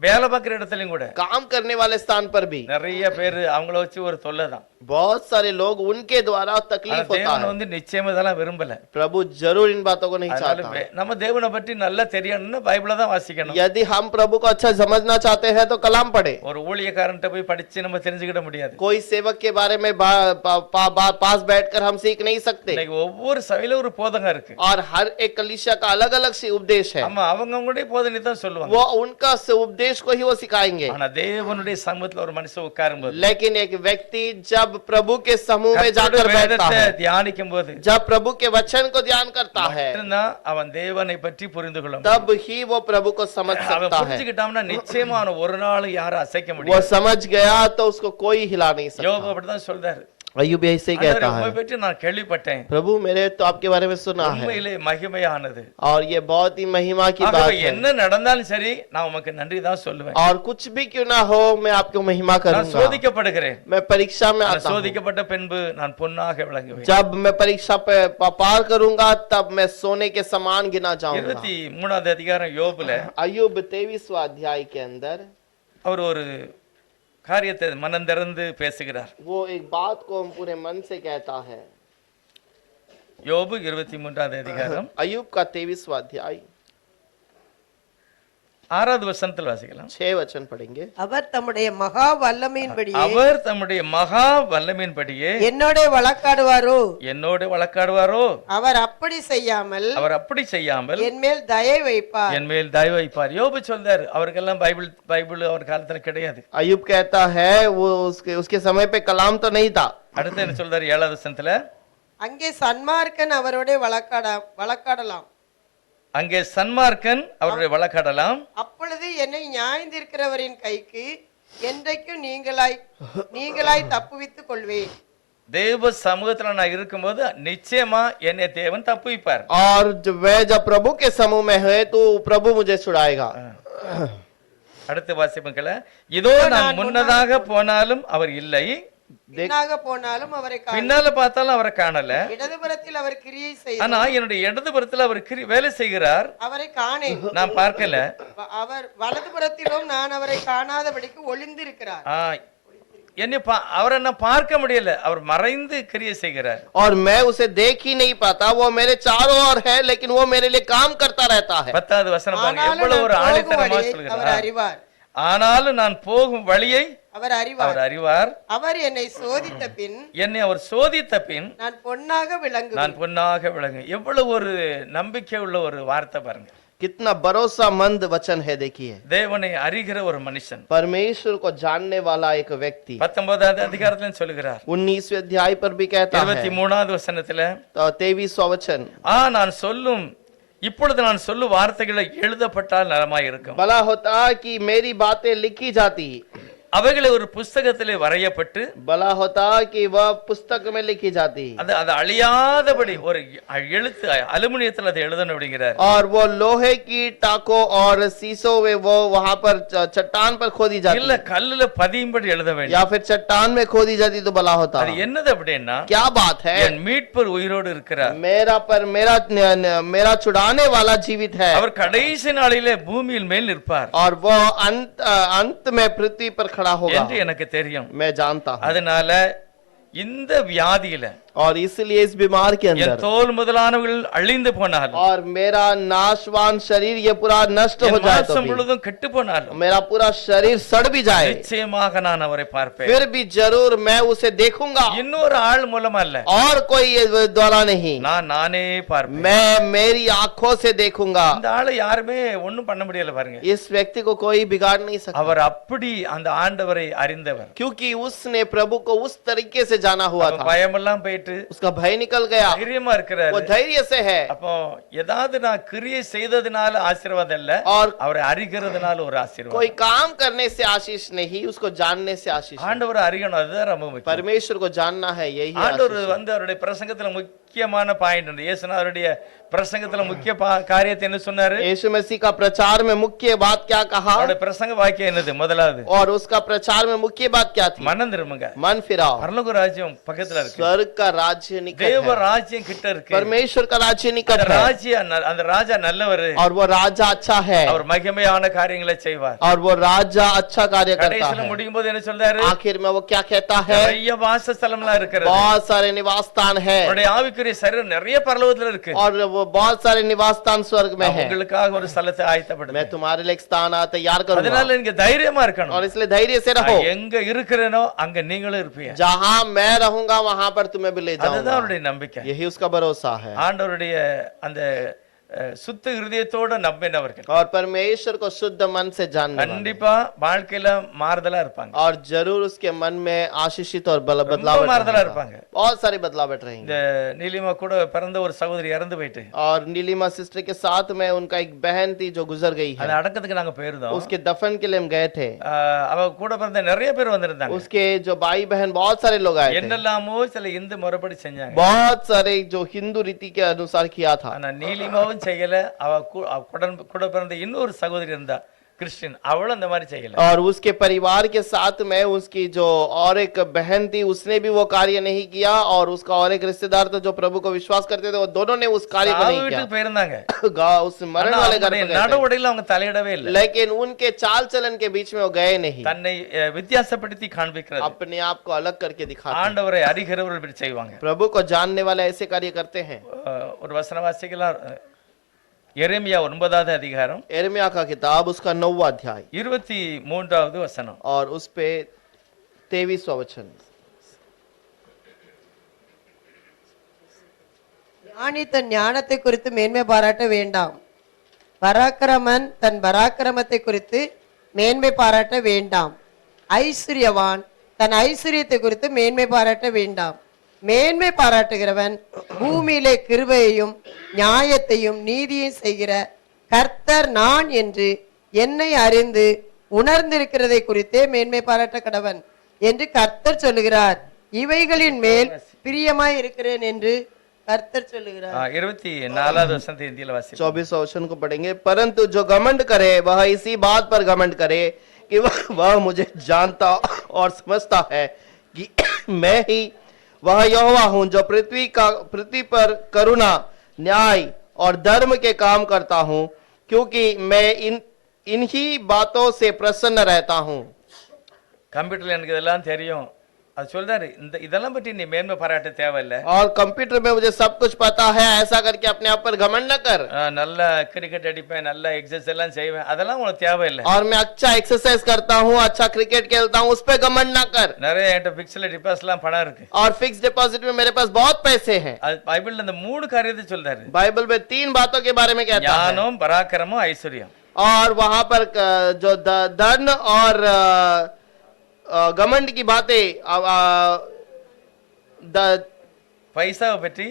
வேலை பார்க்கிற இடத்துலயும் கூட काम करने वाले स्थान पर भी நிறைய பேர் அவங்கள வச்சு ஒரு தொல்லை தான். बहुत सारे लोग उनके द्वारा ஆனா तकलीफ होता தேவன் है। வந்து நிச்சயமா இதெல்லாம் விரும்பல. प्रभु जरूर इन बातों को नहीं அதனால चाहता। நம்ம தேவனை பற்றி நல்லா தெரியணும்னு பைபிளை தான் வாசிக்கணும். यदि हम प्रभु को अच्छा समझना चाहते हैं तो कलाम पढ़े। ஒரு ஊழியக்காரன்ட்ட போய் படிச்சு நம்ம தெரிஞ்சுக்கிட முடியாது. कोई सेवक के बारे में पास बैठकर हम सीख नहीं सकते இன்னைக்கு ஒவ்வொரு சபையில ஒரு போதகம் இருக்கு. और हर एक कलीसिया का अलग अलग से उपदेश है ஆமா, அவங்களுடைய போதனை தான் சொல்லுவாங்க. वो उनका से उपदेश को ही वो सिखाएंगे ஆனா தேவனுடைய சமூகத்துல ஒரு மனுஷன் உட்காரும்போது, लेकिन एक व्यक्ति जब प्रभु के समूह में जाकर கர்த்தருடைய बैठता வேதத்தை है தியானிக்கும் போது जब प्रभु के वचन को ध्यान करता है மட்டும்தான் அவன் தேவனை பற்றி புரிந்து கொள்ள முடியும். तब ही वो प्रभु को समझ அவன் सकता है புரிஞ்சுக்கிட்டான்னா நிச்சயமா அவனை ஒரு நாள் யாரும் அசைக்க वो முடியாது. समझ गया तो उसको कोई हिला नहीं யோபு सकता அப்படிதான் சொல்றாரு. अय्यूब ऐसे ही ஆண்டவரே, कहता உம்மை है பற்றி நான் கேள்விப்பட்டேன், प्रभु मेरे तो आपके बारे में सुना है உண்மையிலே மகிமையானது. और ये बहुत ही महिमा की ஆகவே बात है என்ன நடந்தாலும் சரி நான் உமக்கு நன்றி தான் சொல்லுவேன். और कुछ भी क्यों ना हो मैं आपको महिमा நான் करूंगा சோதிக்கப்படுகிறேன். मैं परीक्षा में நான் आता हूँ சோதிக்கப்பட்ட பின்பு நான் பொன்னாக விளங்குவேன். जब मैं परीक्षा पे पार करूंगा तब मैं सोने के समान गिना जाऊंगा 23வது அதிகாரம் யோபுல अय्यूब 23वां अध्याय के अंदर அவர் ஒரு காரியத்தை மனம் திறந்து பேசுகிறார். वो एक बात को हम पूरे मन से कहता है யோபு 23வது அதிகாரம் अय्यूब का 23वां अध्याय 6வது வசனத்தில் வாசிக்கலாம். 6 वचन पढ़ेंगे அவர் தம்முடைய மகா வல்லமையின்படியே அவர் தம்முடைய மகா வல்லமையின்படியே என்னோட வழக்காடுவாரோ, என்னோடு வழக்காடுவாரோ, அவர் அப்படி செய்யாமல் அவர் அப்படி செய்யாமல் என் மேல் தயை வைப்பார். என் மேல் தயவு வைப்பார். யோபு சொல்றாரு, அவருக்கெல்லாம் பைபிள் அவர் காலத்துல கிடையாது. अय्यूब कहता है वो उसके समय पे कलाम तो नहीं था அடுத்து என்ன சொல்றாரு 7வது வசனத்துல, அங்கே சன்மார்க்கன் அவரோட வழக்காடலாம், அங்கே சன்மார்க்கன் அவருடைய வழக்காடலாம், அப்பொழுது என்னை நியாயந்திருக்கிறவரின் கைக்கு என்றைக்கும் நீங்களாய் தப்புவித்துக் கொள்வேன். தேவ சமூகத்துல நான் இருக்கும்போது நிச்சயமா என்னை தேவன் தப்புவிப்பார். और जब प्रभु के समूह में है तो प्रभु मुझे छुड़ाएगा அடுத்த வாசிப்புகளை, இதோ நான் முன்னதாக போனாலும் அவர் இல்லை, பின்னாக போனாலும் அவரை பின்னால பார்த்தாலும் அவரை காணல, இடதுபுறத்தில் அவர் கிரியை செய்ய ஆனா என்னுடைய இடதுபுறத்துல அவர் வேலை செய்கிறார், அவரை காணேன். நான் பார்க்கல. அவர் வலதுபுறத்திலும் நான் அவரை காணாதபடிக்கு ஒளிந்திருக்கிறார். அவரை நான் பார்க்க முடியல, அவர் மறைந்து கிரியை செய்கிறார். और मैं उसे देख ही नहीं पाता वो मेरे चारों ओर है लेकिन वो मेरे लिए काम करता रहता है 10வது வசனம் பாருங்க, ஆனாலும் எவ்வளவு ஒரு நான் ஆணித்தரமா போகும் வழியை அவர் சொல்கிறார். அறிவார். ஆனாலும் நான் போகும் வழியை அவர் அறிவார். அவர் அறிவார். அவர் என்னை சோதித்த பின் என்னை அவர் சோதித்த பின் நான் பொன்னாக விளங்குவேன். நான் பொன்னாக விளங்கு. எவ்வளவு ஒரு நம்பிக்கை உள்ள ஒரு வார்த்தை பாருங்க. कितना भरोसामंद वचन है देखिए தேவனை அறிகிற ஒரு மனுஷன் परमेश्वर को जानने वाला एक व्यक्ति 19வது அதிகாரத்துல சொல்லுகிறார். 19वें अध्याय पर भी कहता है 23வது வசனத்துல, तो 23वां वचन இப்பொழுது நான் சொல்லும் வார்த்தைகளை எழுதப்பட்டால் நலமாய் இருக்கும். भला होता कि मेरी बातें लिखी जाती, அவைகளை ஒரு புஸ்தகத்திலே வரையப்பட்டு, भला होता कि वह पुस्तक में लिखी जाती அது அழியாதபடி ஒரு எழுத்து அலுமினியத்தில் அதை எழுதணும் அப்படிங்கிறார். और वो लोहे की टाकों और शीशों में वो वहां पर चट्टान पर खोदी இல்ல जाती கல்லுல பதியும்படி எழுத வேண்டும். या फिर चट्टान में खोदी जाती तो भला होता அது என்னது அப்படின்னா, क्या बात है என் மீட்பர் உயிரோடு இருக்கிறார், मेरा छुड़ाने वाला जीवित है அவர் கடைசி நாளிலே பூமியின் மேல் நிற்பார் और वो अंत में पृथ्वी पर खड़ा होगा என்று எனக்கு தெரியும். मैं जानता हूं அதனால இந்த வியாதியில और इसलिए इस बीमार के என் अंदर தோல் முதலானவர்கள் அழிந்து போனாலும், और मेरा नाशवान शरीर ये पूरा नष्ट हो என் जाए तो மாம்சம் भी, முழுதும் கெட்டு போனாலும் मेरा पूरा शरीर सड़ भी जाए நிச்சயமாக நான் அவரை பார்ப்பேன். फिर भी जरूर मैं उसे देखूंगा இன்னொரு ஆள் மூலமா அல்ல, और कोई द्वारा नहीं நானே பார்ப்பேன். मैं मेरी आंखों से देखूंगा இந்த ஆளை யாருமே ஒண்ணும் பண்ண முடியல பாருங்க. इस व्यक्ति को कोई बिगाड़ नहीं सकता அவர் அப்படி அந்த ஆண்டவரை அறிந்தவர். क्योंकि उसने प्रभु को उस तरीके से जाना हुआ था பயமெல்லாம் போயிட்டு उसका भय निकल गया தைரியமா இருக்கிறாரு. वो धैर्य से है அப்போ ஏதாவது நான் கிரியை செய்ததுனால ஆசீர்வாதம் இல்ல, और அவரை அறிகிறதுனால ஒரு ஆசீர்வாதம். कोई काम करने से आशीष नहीं उसको जानने से आशीष है। ஆண்டவரை அறியணும், அதுதான் ரொம்ப முக்கியம். परमेश्वर को जानना है यही ஆண்டவர் आशीष है। வந்து அவருடைய பிரசங்கத்துல முக்கியமான பாயிண்ட், இயேசுநாதருடைய பிரசங்கத்துல முக்கிய காரியத்தை என்ன சொன்னாரு? यीशु मसीह का प्रचार में मुख्य बात क्या कहा அவருடைய பிரசங்க வாக்கியம் என்னது? முதலாவது, और उसका प्रचार में मुख्य बात क्या थी? மனம் திரும்புங்க, मन फिराओ, பரலோக ராஜ்யம் பக்கத்துல இருக்கு, स्वर्ग का राज्य निकट தேவ है, ராஜ்யம் கிட்ட இருக்கு, परमेश्वर का राज्य அந்த निकट है அந்த ராஜா நல்லவர், और वो राजा अच्छा है அவர் மகிமையான காரியங்களை செய்வார். और वो राजा अच्छा कार्य करता கடைசில है। முடியும் போது என்ன சொல்றாரு? आखिर में वो क्या कहता है? நிறைய வாசஸ்தலம்லாம் இருக்கிறது, बहुत सारे निवास स्थान है அவருடைய ஆவிக்குரிய சரீரம் நிறைய பரலோகத்துல இருக்கு, और वो बहुत सारे निवास स्थान स्वर्ग में है। உங்களுக்காக ஒரு ஸ்தலத்தை मैं ஆயத்தப்படுத்துறேன். तुम्हारे लिए एक स्थान तैयार करूंगा அதனால நீங்க தைரியமா இருக்கணும். और इसलिए धैर्य से रहो। நான் எங்க இருக்கிறேனோ அங்க நீங்களும் இருப்பீங்க. जहां मैं रहूंगा वहां पर तुम्हें भी ले அதுதான் जाऊंगा। அவருடைய நம்பிக்கை. यही उसका भरोसा है। ஆண்டவருடைய அந்த சுத்த இருதயத்தோட நம்பினவர்கள் और परमेश्वर को शुद्ध मन से जानने वाले கண்டிப்பா வாழ்க்கையில மாறுதலா இருப்பாங்க. और जरूर उसके मन में आशीषित और ரொம்ப बदलाव மாறுதலா இருப்பாங்க. बहुत सारी बदलावट இந்த रहेंगी। நீலிமா கூட பிறந்த ஒரு சகோதரி இறந்து போயிட்டு और नीलिमा सिस्टर के साथ में उनका एक बहन थी जो गुजर गई அந்த है। அடக்கத்துக்கு நாங்க போயிருந்தோம். उसके दफन के लिए हम गए थे। அவ கூட பிறந்த நிறைய பேர் வந்திருந்தாங்க. उसके जो भाई बहन बहुत सारे लोग आए थे। என்னெல்லாமோ சில இந்து முறைப்படி செஞ்சாங்க. बहुत सारे जो हिंदू रीति के अनुसार किया था। ஆனா நீலிமாவும் செய்யல. அவ கூட பிறந்த இன்னொரு சகோதரி இருந்தா கிறிஸ்டியன், அவளும் அந்த மாதிரி செய்யல. और उसके परिवार के साथ में उसकी जो और एक बहन थी उसने भी वो कार्य नहीं किया, और उसका और एक रिश्तेदार था जो प्रभु को विश्वास करते थे, वो दोनों ने उस कार्य को नहीं வீட்டுக்கு போயிருந்தாங்க. किया। उस मरण वाले घर पे गए थे। நடவடிக்கையில அவங்க தலையிடவே இல்லை. लेकिन उनके चाल चलन के बीच में वो गए नहीं। தன்னை வித்தியாசப்படுத்தி காண்பிக்கிறது. अपने आप को अलग करके दिखाते हैं। ஆண்டவரை அறிகிறவர்கள் இப்படி செய்வாங்க. प्रभु को जानने वाले ऐसे कार्य करते हैं। ஒரு வசன வாசிக்கலாம். எரேமியா 9வது அதிகாரம் यिर्मयाह का किताब उसका 9वां अध्याय 23வது வசனம் और उस पे 23वां वचन। ஞானி தன் ஞானத்தை குறித்து மேன்மை பாராட்ட வேண்டாம், பராக்கிரமன் தன் பராக்கிரமத்தை குறித்து மேன்மை பாராட்ட வேண்டாம், ஐஸ்வர்யவான் தன் ஐஸ்வர்யத்தை குறித்து மேன்மை பாராட்ட வேண்டாம். மேன்மை பாராட்டுகிறவன் பூமியிலே கிருபையையும் நியாயத்தையும் நீதியையும் செய்கிற கர்த்தர் நான் என்று என்னை அறிந்து உணர்ந்திருக்கிறதை குறித்தே மேன்மை பாராட்ட கடவன் என்று கர்த்தர் சொல்லுகிறார். இவைகளின் மேல் பிரியமாய் இருக்கிறேன் என்று கர்த்தர் சொல்லுகிறார். 24வது வசனத்தை हिंदीல வாசிப்போம். 24वां वचन को पढ़ेंगे। परंतु जो घमंड करे वह इसी बात पर घमंड करे कि वह मुझे जानता और समझता है कि मैं ही वह यहोवा हूं जो पृथ्वी पर करुणा न्याय और धर्म के काम करता हूं, क्योंकि मैं इन्हीं बातों से प्रसन्न रहता हूं। கம்ப்யூட்டர்ல எனக்கு இதெல்லாம் தெரியும். அது சொல்றாரு, இதெல்லாம் பற்றி நீ மேன்மை பாராட்ட தேவையில்லை. और कंप्यूटर में मुझे सब कुछ पता है, ऐसा करके अपने आप पर घमंड न कर। நல்ல கிரிக்கெட் அடிப்பேன், நல்ல எக்ஸசைஸ் எல்லாம் செய்வேன், அதெல்லாம் உனக்கு தேவையில்லை. और मैं अच्छा एक्सरसाइज करता हूँ, अच्छा क्रिकेट खेलता हूँ, उस पे घमंड ना कर। நிறைய என்கிட்ட பிக்ஸ்ல டிபாசிட்லாம் பணம் இருக்கு. और फिक्स डिपॉजिट में मेरे पास बहुत पैसे हैं। அது பைபிள்ல அந்த மூணு காரியத்தை சொல்றாரு. बाइबल में 3 बातों के बारे में कहता है। ஞானம், பராக்கிரமம், ஐஸ்வர்யம். और वहां पर जो धन और घमंड की बातें पैसा பற்றி,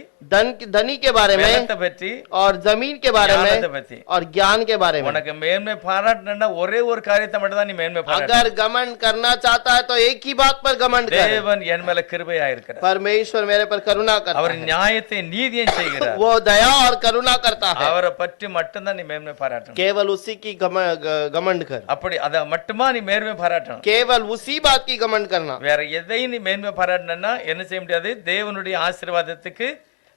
धनी के बारे में பலத்தை பற்றி, और जमीन के बारे ஞானத்தை में பற்றி. और ज्ञान के बारे में। உனக்கு மேன்மை பாராட்டணும்னா ஒரே ஒரு காரியத்தை மட்டும் தான் நீ மேன்மை பாராட்டு. अगर घमंड करना चाहता है तो एक ही बात पर घमंड कर। தேவன் என் மேல கிருபையா இருக்கிறார். परमेश्वर मेरे पर करुणा करता அவர் है। நியாயத்தை நீதியும் செய்கிறார். वो दया और करुणा करता है। அவரை பற்றி மட்டும் தான் நீ மேன்மை பாராட்டணும். केवल उसी की घमंड कर। அப்படி அத மட்டுமா நீ மேன்மை பாராட்டணும். केवल उसी बात की घमंड करना। வேற எதையும் நீ மேன்மை பாராட்டணும்னா என்ன செய்ய முடியாது? தேவனுடைய ஆசீர்வாதத்துக்கு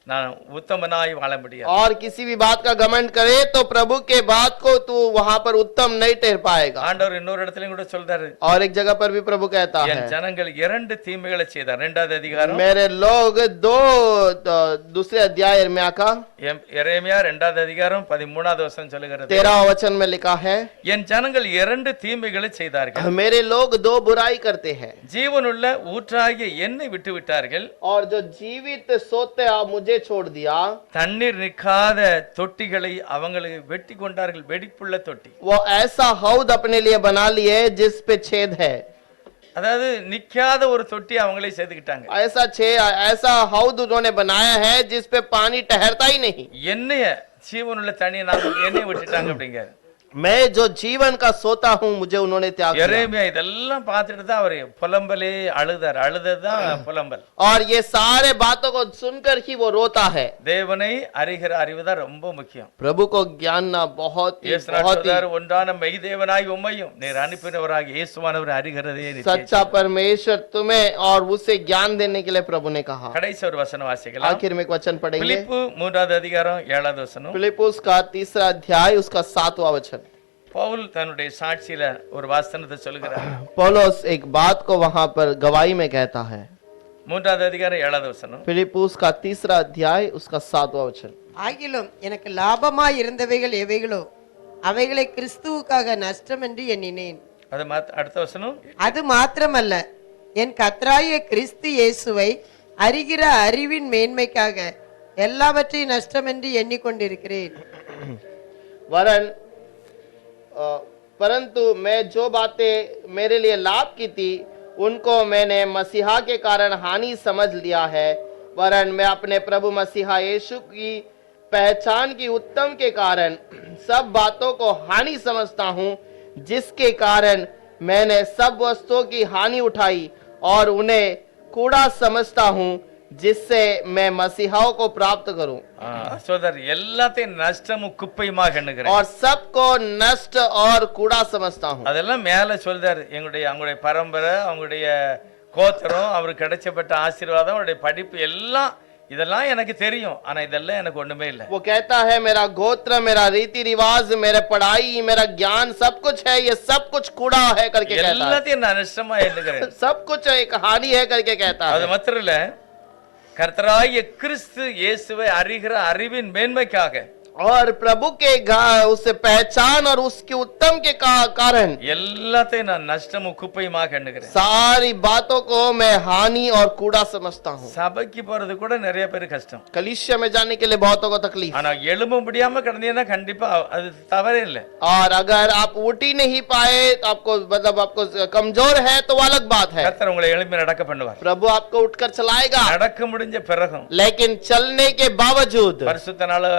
நான் உத்தமனாய் வாழ முடியாது. और किसी भी बात का घमंड करे तो प्रभु के बात को तू वहां पर उत्तम नहीं ठहर पाएगा। ஆண்டவர் இன்னொரு இடத்துலயும் கூட சொல்றாரு, और एक जगह पर भी प्रभु कहता है, என் ஜனங்கள் 2 தீமைகளை செய்தார். 2வது அதிகாரம் मेरे लोग 2 दूसरे अध्याय यिर्मयाह का எரேமியா 2வது அதிகாரம் 13வது வசனம் சொல்லுகிறது, 13वां वचन में लिखा है, என் ஜனங்கள் 2 தீமைகளை செய்தார்கள். मेरे लोग 2 बुराई करते हैं, ஜீவனுள்ள ஊற்றாகிய என்னை விட்டு விட்டார்கள். और जो जीवित सोते आप मुझे छोड़ दिया। தண்ணீர் நிற்காத தொட்டிகளை அவங்களுக்கு வெட்டி கொண்டார்கள். வெடிப்புள்ள தொட்டி. वो ऐसा हौद अपने लिए बना लिए जिस पे छेद है। அதாவது நிக்காத ஒரு தொட்டி அவங்களே சேர்த்துக்கிட்டாங்க. ऐसा हौद उन्होंने बनाया है जिस पे पानी ठहरता ही नहीं। என்னைய ஜீவனுள்ள தண்ணியை நாம என்னைய விட்டுட்டாங்க அப்படிங்க. मैं जो जीवन का सोता हूं मुझे उन्होंने त्याग दिया। எரேமியா இதெல்லாம் பார்த்துட்டு தான் அவர் புலம்பலே அழுதார். அழுததான் புலம்பல். और ये सारे बातों को सुनकर ही वो रोता है। தேவனை அறிகிற அறிவு தான் ரொம்ப முக்கியம். प्रभु को जानना बहुत ही ஒன்றான மெய் தேவனாய் உம்மையும் நீர் அனுப்பினவராக இயேசுவானவர் அறிகிறதே நிச்சயம். सच्चा परमेश्वर तुम्हें और उसे ज्ञान देने के लिए प्रभु ने कहा। கடைசி ஒரு வசனம் வாசிக்கலாம். आखिर में एक वचन पढ़ेंगे। பிலிப்பு 3வது அதிகாரம் 7வது வசனம். फिलिप्पुस का 3रा अध्याय उसका 7वां वचन। பவுல் தன்னுடைய சாட்சியில ஒரு வாசனத்தை சொல்லுகிறார். पौलुस एक बात को वहां पर गवाही में कहता है। 3வது அதிகாரம் 7வது வசனம். फिलिप्पुस का 3रा अध्याय उसका 7वां वचन। ஆகிலும் எனக்கு லாபமாய் இருந்தவைகள் எவைகளோ அவைகளை கிறிஸ்துவுக்காக நஷ்டம் என்று எண்ணினேன். அது அடுத்த வசனம். அது மாத்திரமல்ல, என் கர்த்தராகிய கிறிஸ்து இயேசுவை அறிகிற அறிவின் மேன்மைக்காக எல்லாவற்றையும் நஷ்டம் என்று எண்ணிக்கொண்டிருக்கிறேன். वरन परंतु मैं जो बातें मेरे लिए लाभ की थी उनको मैंने मसीहा के कारण हानि समझ लिया है, वरन मैं अपने प्रभु मसीहा यीशु की पहचान की उत्तम के कारण सब बातों को हानि समझता हूँ, जिसके कारण मैंने सब वस्तुओं की हानि उठाई और उन्हें कूड़ा समझता हूँ, जिससे मैं मसीहाओं को प्राप्त करूं சோதர் எல்லாத்தையும் நஷ்டமும் குப்பையுமாக எண்ணுகிறேன். और सबको नष्ट और कूड़ा समझता हूं. அதெல்லாம் மேல சொல்றாரு. அவங்களுடைய பரம்பரை, அவங்களுடைய கோத்திரம், அவருக்கு கிடைச்சப்பட்ட ஆசீர்வாதம், அவருடைய படிப்பு எல்லாம் இதெல்லாம் எனக்கு தெரியும். ஆனா இதெல்லாம் எனக்கு ஒண்ணுமே இல்ல. वो कहता है मेरा गोत्र, मेरा रीति रिवाज, मेरा पढ़ाई, मेरा ज्ञान सब कुछ है, ये सब कुछ कूड़ा है करके कहता है. எல்லாத்தையும் நான் நஷ்டமா எண்ணுகிறேன். सब कुछ एक हानि है करके कहता है. அது மாத்திரம் இல்ல, கர்த்தராகிய கிறிஸ்து இயேசுவை அறிகிற அறிவின் மேன்மைக்காக और प्रभु के उससे पहचान और उसके उत्तम के कारण எல்லாத்தையும் நான் நஷ்டமும் குப்பையுமாக எண்ணுகிறேன். सारी बातों को मैं हानि और कूड़ा समझता हूँ. சபைக்கு போறது கூட நிறைய பேர் கஷ்டம். कलीसिया में जाने के लिए बहुतों को तकलीफ. ஆனா எழும்ப முடியாம கிடந்தீங்கன்னா கண்டிப்பா அது தவறே இல்லை. और अगर आप उठ ही नहीं पाए तो आपको मतलब आपको कमजोर है तो वो अलग बात है. கர்த்தர் உங்களை எழுப்பி நடக்க பண்ணுவார். प्रभु आपको उठकर चलाएगा. நடக்க முடிஞ்ச பிறகும் लेकिन चलने के बावजूद பரிசுத்த நாள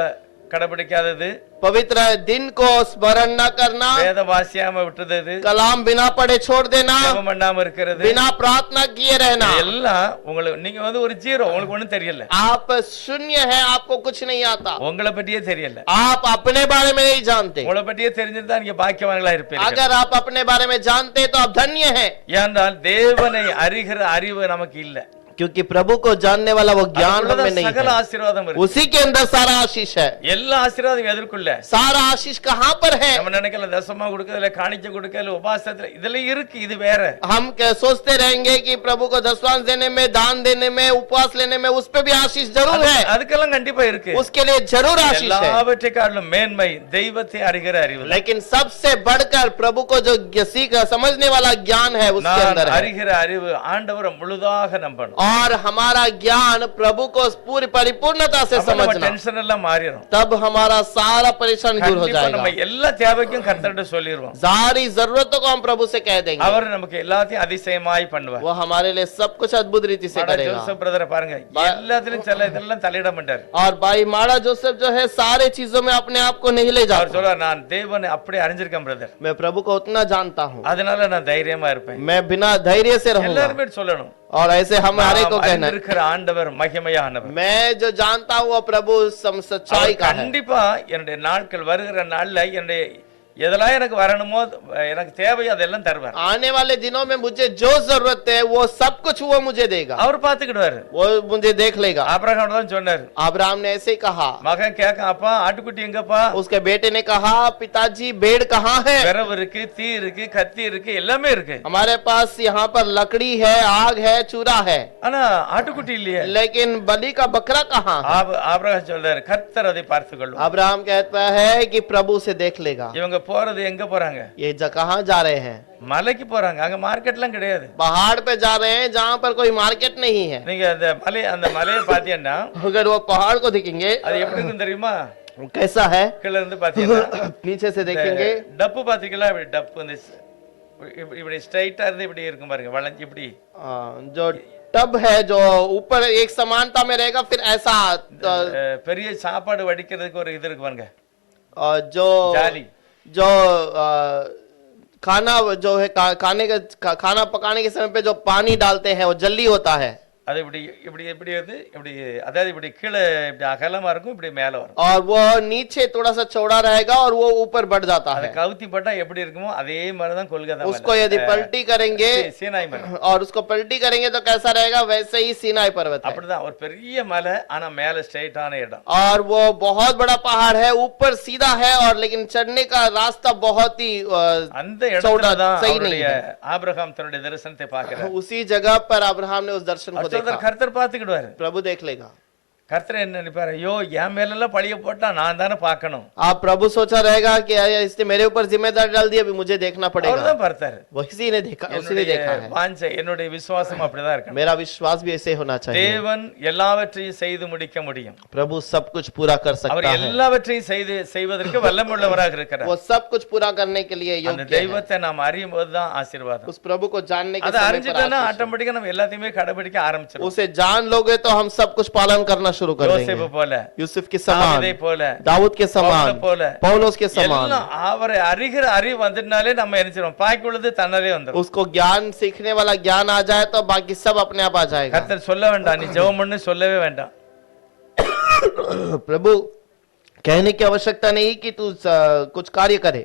கடைபிடிக்காதது, पवित्र दिन को स्मरण न करना, வேத வாசியாம விட்டது, कलाम बिना पढ़े छोड़ देना, ஜெபம் பண்ணாம இருக்கிறது, बिना प्रार्थना किए रहना, எல்லாம் உங்களுக்கு நீங்க ஒரு ஜீரோ, உங்களுக்கு ஒண்ணும் தெரியல. आप शून्य है, आपको कुछ नहीं आता. உங்களை பற்றியே தெரியல. आप अपने बारे में नहीं जानते. உங்களை பற்றியே தெரிஞ்சிருந்தா நீங்க பாக்கியவான்களா இருப்பீங்க. अगर आप अपने बारे में जानते तो आप धन्य हैं. ஏனென்றால் தேவனை அறிகிற அறிவு நமக்கு இல்ல. क्योंकि प्रभु को जानने वाला वो ज्ञान हमें नहीं சகல है. ஆசீர்வாதம் இருக்கு. उसी के अंदर सारा आशीष है. எல்லா ஆசீர்வாதம் எதற்குள்ள? सारा आशीष कहाँ पर है? நம்ம நினைக்கல தசமா கொடுக்கறதுல, காணிக்கை கொடுக்கறதுல, உபவாசத்துல இதெல்லாம் இருக்கு. இது வேற. हम सोचते रहेंगे कि प्रभु को दशवांश देने में, दान देने में, उपवास लेने में, उस पे भी आशीष जरूर है. அதுக்கெல்லாம் கண்டிப்பா இருக்கு. उसके लिए जरूर आशीष है. எல்லாவற்றை காட்டிலும் மேன்மை தெய்வத்தை அறிகிற அறிவு. लेकिन सबसे बढ़कर प्रभु को जो सीख समझने वाला ज्ञान है उसके अंदर है. அறிகிற அறிவு ஆண்டவரை முழுதாக நம்பணும். और हमारा ज्ञान प्रभु को पूरी परिपूर्णता से समझना. टेंशन எல்லாம் மாறிடும். तब हमारा सारा परेशानी दूर हो जाएगा. நம்ம எல்லா தேவைக்கும் கர்த்தர்ட்ட சொல்லிடுவோம். सारी जरूरतों को हम प्रभु से कह देंगे. அவர் நமக்கு எல்லாத்தையும் அதிசயமாய் பண்ணுவார். वो हमारे लिए सब कुछ अद्भुत रीति से करेगा. जोसेफ ब्रदर பாருங்க, எல்லாத்திலும் சில இதெல்லாம் தலையிட மாட்டார். और भाई माड़ा जोसेफ जो है सारे चीजों में अपने आप को नहीं ले அவர் जाता. சொல்றார், நான் தேவனை அப்படியே அறிஞ்சிருக்கேன் பிரதர். मैं प्रभु को उतना जानता हूँ. அதனால நான் தைரியமா இருப்பேன். मैं बिना धैर्य से रहूंगा. எல்லாரும் சொல்லணும். और ऐसे हमारे को कहना है, இருக்கிற ஆண்டவர் மகிமையானவர். मैं जो जानता हूँ वो प्रभु सच्चाई का है. கண்டிப்பா என்னுடைய நாட்கள் வருகிற நாள்ல என்னுடைய எதெல்லாம் எனக்கு வரணுமோ, எனக்கு தேவையோ அதெல்லாம் தருவார். आने वाले दिनों में मुझे जो जरूरत है वो सब कुछ वो मुझे देगा. அவர் பாத்துக்கிடுவாரு. वो मुझे देख लेगा. ஆபிரகாம் தான் சொன்னார். अब्राहम ने ऐसे ही कहा. மகன் கேட்க, அப்பா ஆட்டுக்குட்டி எங்கப்பா? उसके बेटे ने कहा, पिताजी भेड़ कहाँ है? விரவு இருக்கு, தீ இருக்கு, கத்தி இருக்கு, எல்லாமே இருக்கு. हमारे पास यहाँ पर लकड़ी है, आग है, चूरा है, ஆனா ஆட்டுக்குட்டி இல்லையே. लेकिन बलि का बकरा कहाँ है? ஆபிரகாம் சொல்றாரு, கர்த்தர் அதை பார்த்துக் கொள்ளும். अब्राहम कहता है कि प्रभु से देख लेगा. இவங்க போறது எங்க போறாங்க? ये कहाँ जा रहे हैं? மலைக்கு போறாங்க. அங்க மார்க்கெட்லாம் கிடையாது. पहाड़ पे जा रहे हैं जहाँ पर कोई मार्केट नहीं है. நீங்க அந்த மலையை பாத்தீங்கன்னா, अगर वो पहाड़ को देखेंगे அது எப்படி இருக்கும் தெரியுமா? कैसा है? கீழ இருந்து பாத்தீங்கன்னா नीचे से देखेंगे. டப்பு பாத்தீங்களா? இப்படி டப்பு வந்து இப்படி ஸ்ட்ரைட்டா இருந்து இப்படி இருக்கும் பாருங்க, வளைஞ்சு இப்படி. जो टब है जो ऊपर एक समानता में रहेगा, फिर ऐसा பெரிய சாப்பாடு வடிக்கிறதுக்கு ஒரு இது இருக்கு பாருங்க, जो ஜாலி. जो खाना जो है खाना पकाने के समय पे जो पानी डालते हैं वो जल्दी होता है. அது இப்படி இப்படி இப்படி வந்து இப்படி, அதாவது இப்படி கீழே இப்படி அகலமா இருக்கும், இப்படி மேல வரும். और वो नीचे थोड़ा सा चौड़ा रहेगा और वो ऊपर बढ़ जाता அது है. கவுத்தி போட்டா எப்படி இருக்குமோ அதே மாதிரி தான் கொல்கத்தா उसको यदि पलटी करेंगे சீனாய் மலை. और उसको पलटी करेंगे तो कैसा रहेगा? वैसे ही सीनाई पर्वत है. அப்படிதான் ஒரு பெரிய மலை, ஆனா மேல ஸ்ட்ரைட்டான இடம். और वो बहुत बड़ा पहाड़ है, ऊपर सीधा है, और लेकिन चढ़ने का रास्ता बहुत ही அந்த இடத்துல தான் सही नहीं है. ஆபிரகாம் தன்னுடைய தரிசனத்தை பார்க்கிறார். उसी जगह पर अब्राहम ने उस दर्शन को देखा. கர்த்தர் பார்த்துக்கிடுவாரு. प्रभु देख लेगा. கர்த்தர் என்ன நினைப்பாரு, ஐயோ என் மேலெல்லாம் பழிய போட்டா நான் தானே பார்க்கணும். आप प्रभु सोचा रहेगा कि यार इसने मेरे ऊपर जिम्मेदारी डाल दी, अभी मुझे देखना அவர் पड़ेगा। தான் பார்த்தாரு. वो किसी ने देखा, उसी ने देखा है। வாஞ்சை, என்னுடைய விசுவாசம் அப்படிதான் இருக்கணும். मेरा विश्वास भी ऐसे होना चाहिए। தேவன் எல்லாவற்றையும் செய்து முடிக்க முடியும். प्रभु सब कुछ पूरा कर அவர் सकता है। எல்லாவற்றையும் செய்வதற்கு வல்லமுள்ளவராக இருக்கிறார். वो सब कुछ पूरा करने के लिए அந்த योग्य है। தெய்வத்தை நாம் அறியும் போதுதான் ஆசீர்வாதம். उस प्रभु को जानने के அதை समय पर அறிஞ்சிட்டோம்னா आशीष है। ஆட்டோமேட்டிக்கா நம்ம எல்லாத்தையுமே கடைபிடிக்க ஆரம்பிச்சிடும். उसे जान लोगे तो हम सब कुछ पालन करना शुरू कर யோசேப்பு देंगे। போல, यूसुफ के समान, தாவீதை போல, दाऊद के பவுலை समान, போல, पौलुस के समान। எல்லாம் அவரை அறிகிற அறிவு வந்துட்டாலே நம்ம நினைச்சிரும், பாக்கி உள்ளது தன்னாலே வந்துரும். उसको ज्ञान सीखने वाला ज्ञान आ जाए तो बाकी सब अपने आप आ जाएगा। கர்த்தர் சொல்ல வேண்டாம், நீ ஜெபம் பண்ணு சொல்லவே வேண்டாம். प्रभु कहने की आवश्यकता नहीं कि तू कुछ कार्य करे।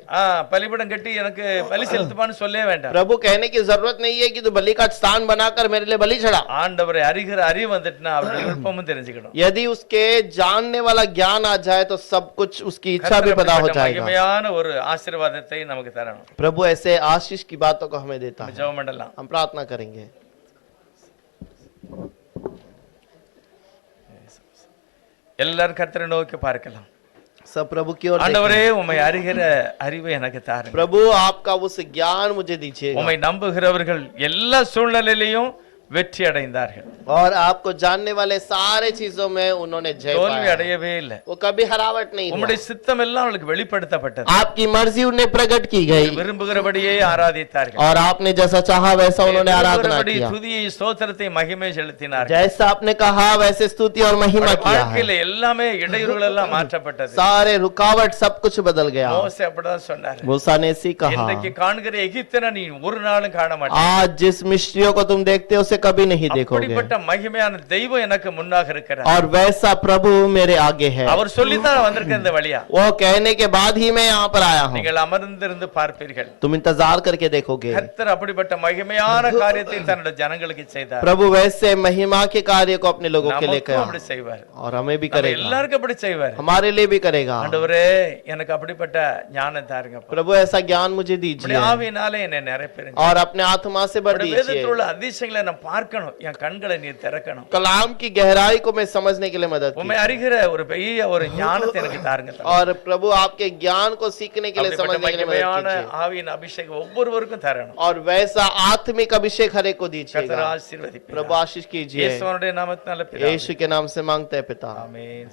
பலிபீடம் கட்டி எனக்கு பலி செலுத்துப்பான்னு சொல்லவே வேண்டாம். प्रभु कहने की जरूरत नहीं है कि तू बलि का स्थान बनाकर मेरे लिए बलि चढ़ा। ஆண்டவரை அறிகிற அறிவு வந்துட்டுனா அவருடைய விருப்பமும் தெரிஞ்சுக்கணும். यदि उसके जानने वाला ज्ञान आ जाए तो सब कुछ उसकी इच्छा भी पैदा हो जाएगा। மகிமையான ஒரு ஆசீர்வாதத்தை நமக்கு தரணும். प्रभु ऐसे आशीष की बातों को हमें देता है। ஜெபம் பண்ணலாம். हम प्रार्थना करेंगे। எல்லாரும் கர்த்தரை நோக்கி பார்க்கலாம். सब प्रभु की ओर ஆண்டவரே உம்மை அறிகிற அறிவை எனக்கு தாருங்க. प्रभु आपका उस ज्ञान मुझे दीजिए। உம்மை நம்புகிறவர்கள் எல்லா சூழ்நிலையிலும் வெற்றி அடைந்தார்கள். और आपको जानने वाले सारे चीजों में उन्होंने जय தோல்வி पाया। அடையவே இல்லை. वो कभी हरावट नहीं हुआ। உம்முடைய சித்தம் எல்லாம் அவளுக்கு வெளிப்படுத்தப்பட்டது. आपकी मर्जी उन्हें प्रकट की गई விரும்புகிறபடியே ஆராதித்தார்கள். और आपने जैसा चाहा वैसा उन्होंने आराधना விரும்புகிறபடி किया। துதியை ஸ்தோத்திரத்தை மகிமை செலுத்தினார்கள். जैसा आपने कहा वैसे स्तुति और महिमा किया है। வாழ்க்கையில எல்லாமே இடையூறுகள் எல்லாம் மாற்றப்பட்டது. सारे रुकावट सब कुछ बदल गया। மோசே அப்படிதான் சொன்னார். मूसा ने इसी कहा, இன்றைக்கு காண்கிற எகிப்தியனை நீ ஒரு நாளும் காண மாட்டாய். आज जिस मिस्रियों को तुम देखते हो उसे कभी नहीं देखोगे। அப்படிப்பட்ட மகிமையான தெய்வம் எனக்கு முன்னாக இருக்கிறார். और वैसा प्रभु मेरे आगे है। அவர் சொல்லித்தான் வந்திருக்க இந்த வழியா. वो कहने के बाद ही मैं यहाँ पर आया हूँ। நீங்கள் அமர்ந்திருந்து பார்ப்பீர்கள். तुम इंतजार करके देखोगे। கர்த்தர் அப்படிப்பட்ட மகிமையான காரியத்தை தன்னுடைய ஜனங்களுக்கு செய்தார். प्रभु वैसे महिमा के कार्य को अपने लोगों के लिए நமக்கும் किया அப்படி செய்வார். और हमें भी நம்ம करेगा। எல்லாருக்கும் அப்படி செய்வார். हमारे लिए भी करेगा। ஆண்டவரே எனக்கு அப்படிப்பட்ட ஞானம் தாருங்க. प्रभु ऐसा ज्ञान मुझे दीजिए ஆவியினாலே என்னை நிரப்பிடுங்க. और अपने आत्मा से भर दीजिए। வேதத்தில் உள்ள அதிசயங்களை நான் பார்க்கணும். என் கண்களை நீ திறக்கணும். कलाम की गहराई को मैं समझने के लिए मदद உம்மை அறிகிற ஒரு பெரிய ஒரு ஞானத்தை எனக்கு தாருங்க. और प्रभु आपके ज्ञान को सीखने के लिए समझने के लिए मदद மகிமையான कीजिए। ஆவியின் அபிஷேகம் ஒவ்வொருவருக்கும் தரணும். और वैसा आत्मिक अभिषेक हर एक को கர்த்தர் दीजिएगा। ஆசீர்வதிப்பார். प्रभु आशीष कीजिए। இயேசுவினுடைய நாமத்தினால பிதாவே. यीशु के नाम से मांगते हैं पिता। ஆமென்.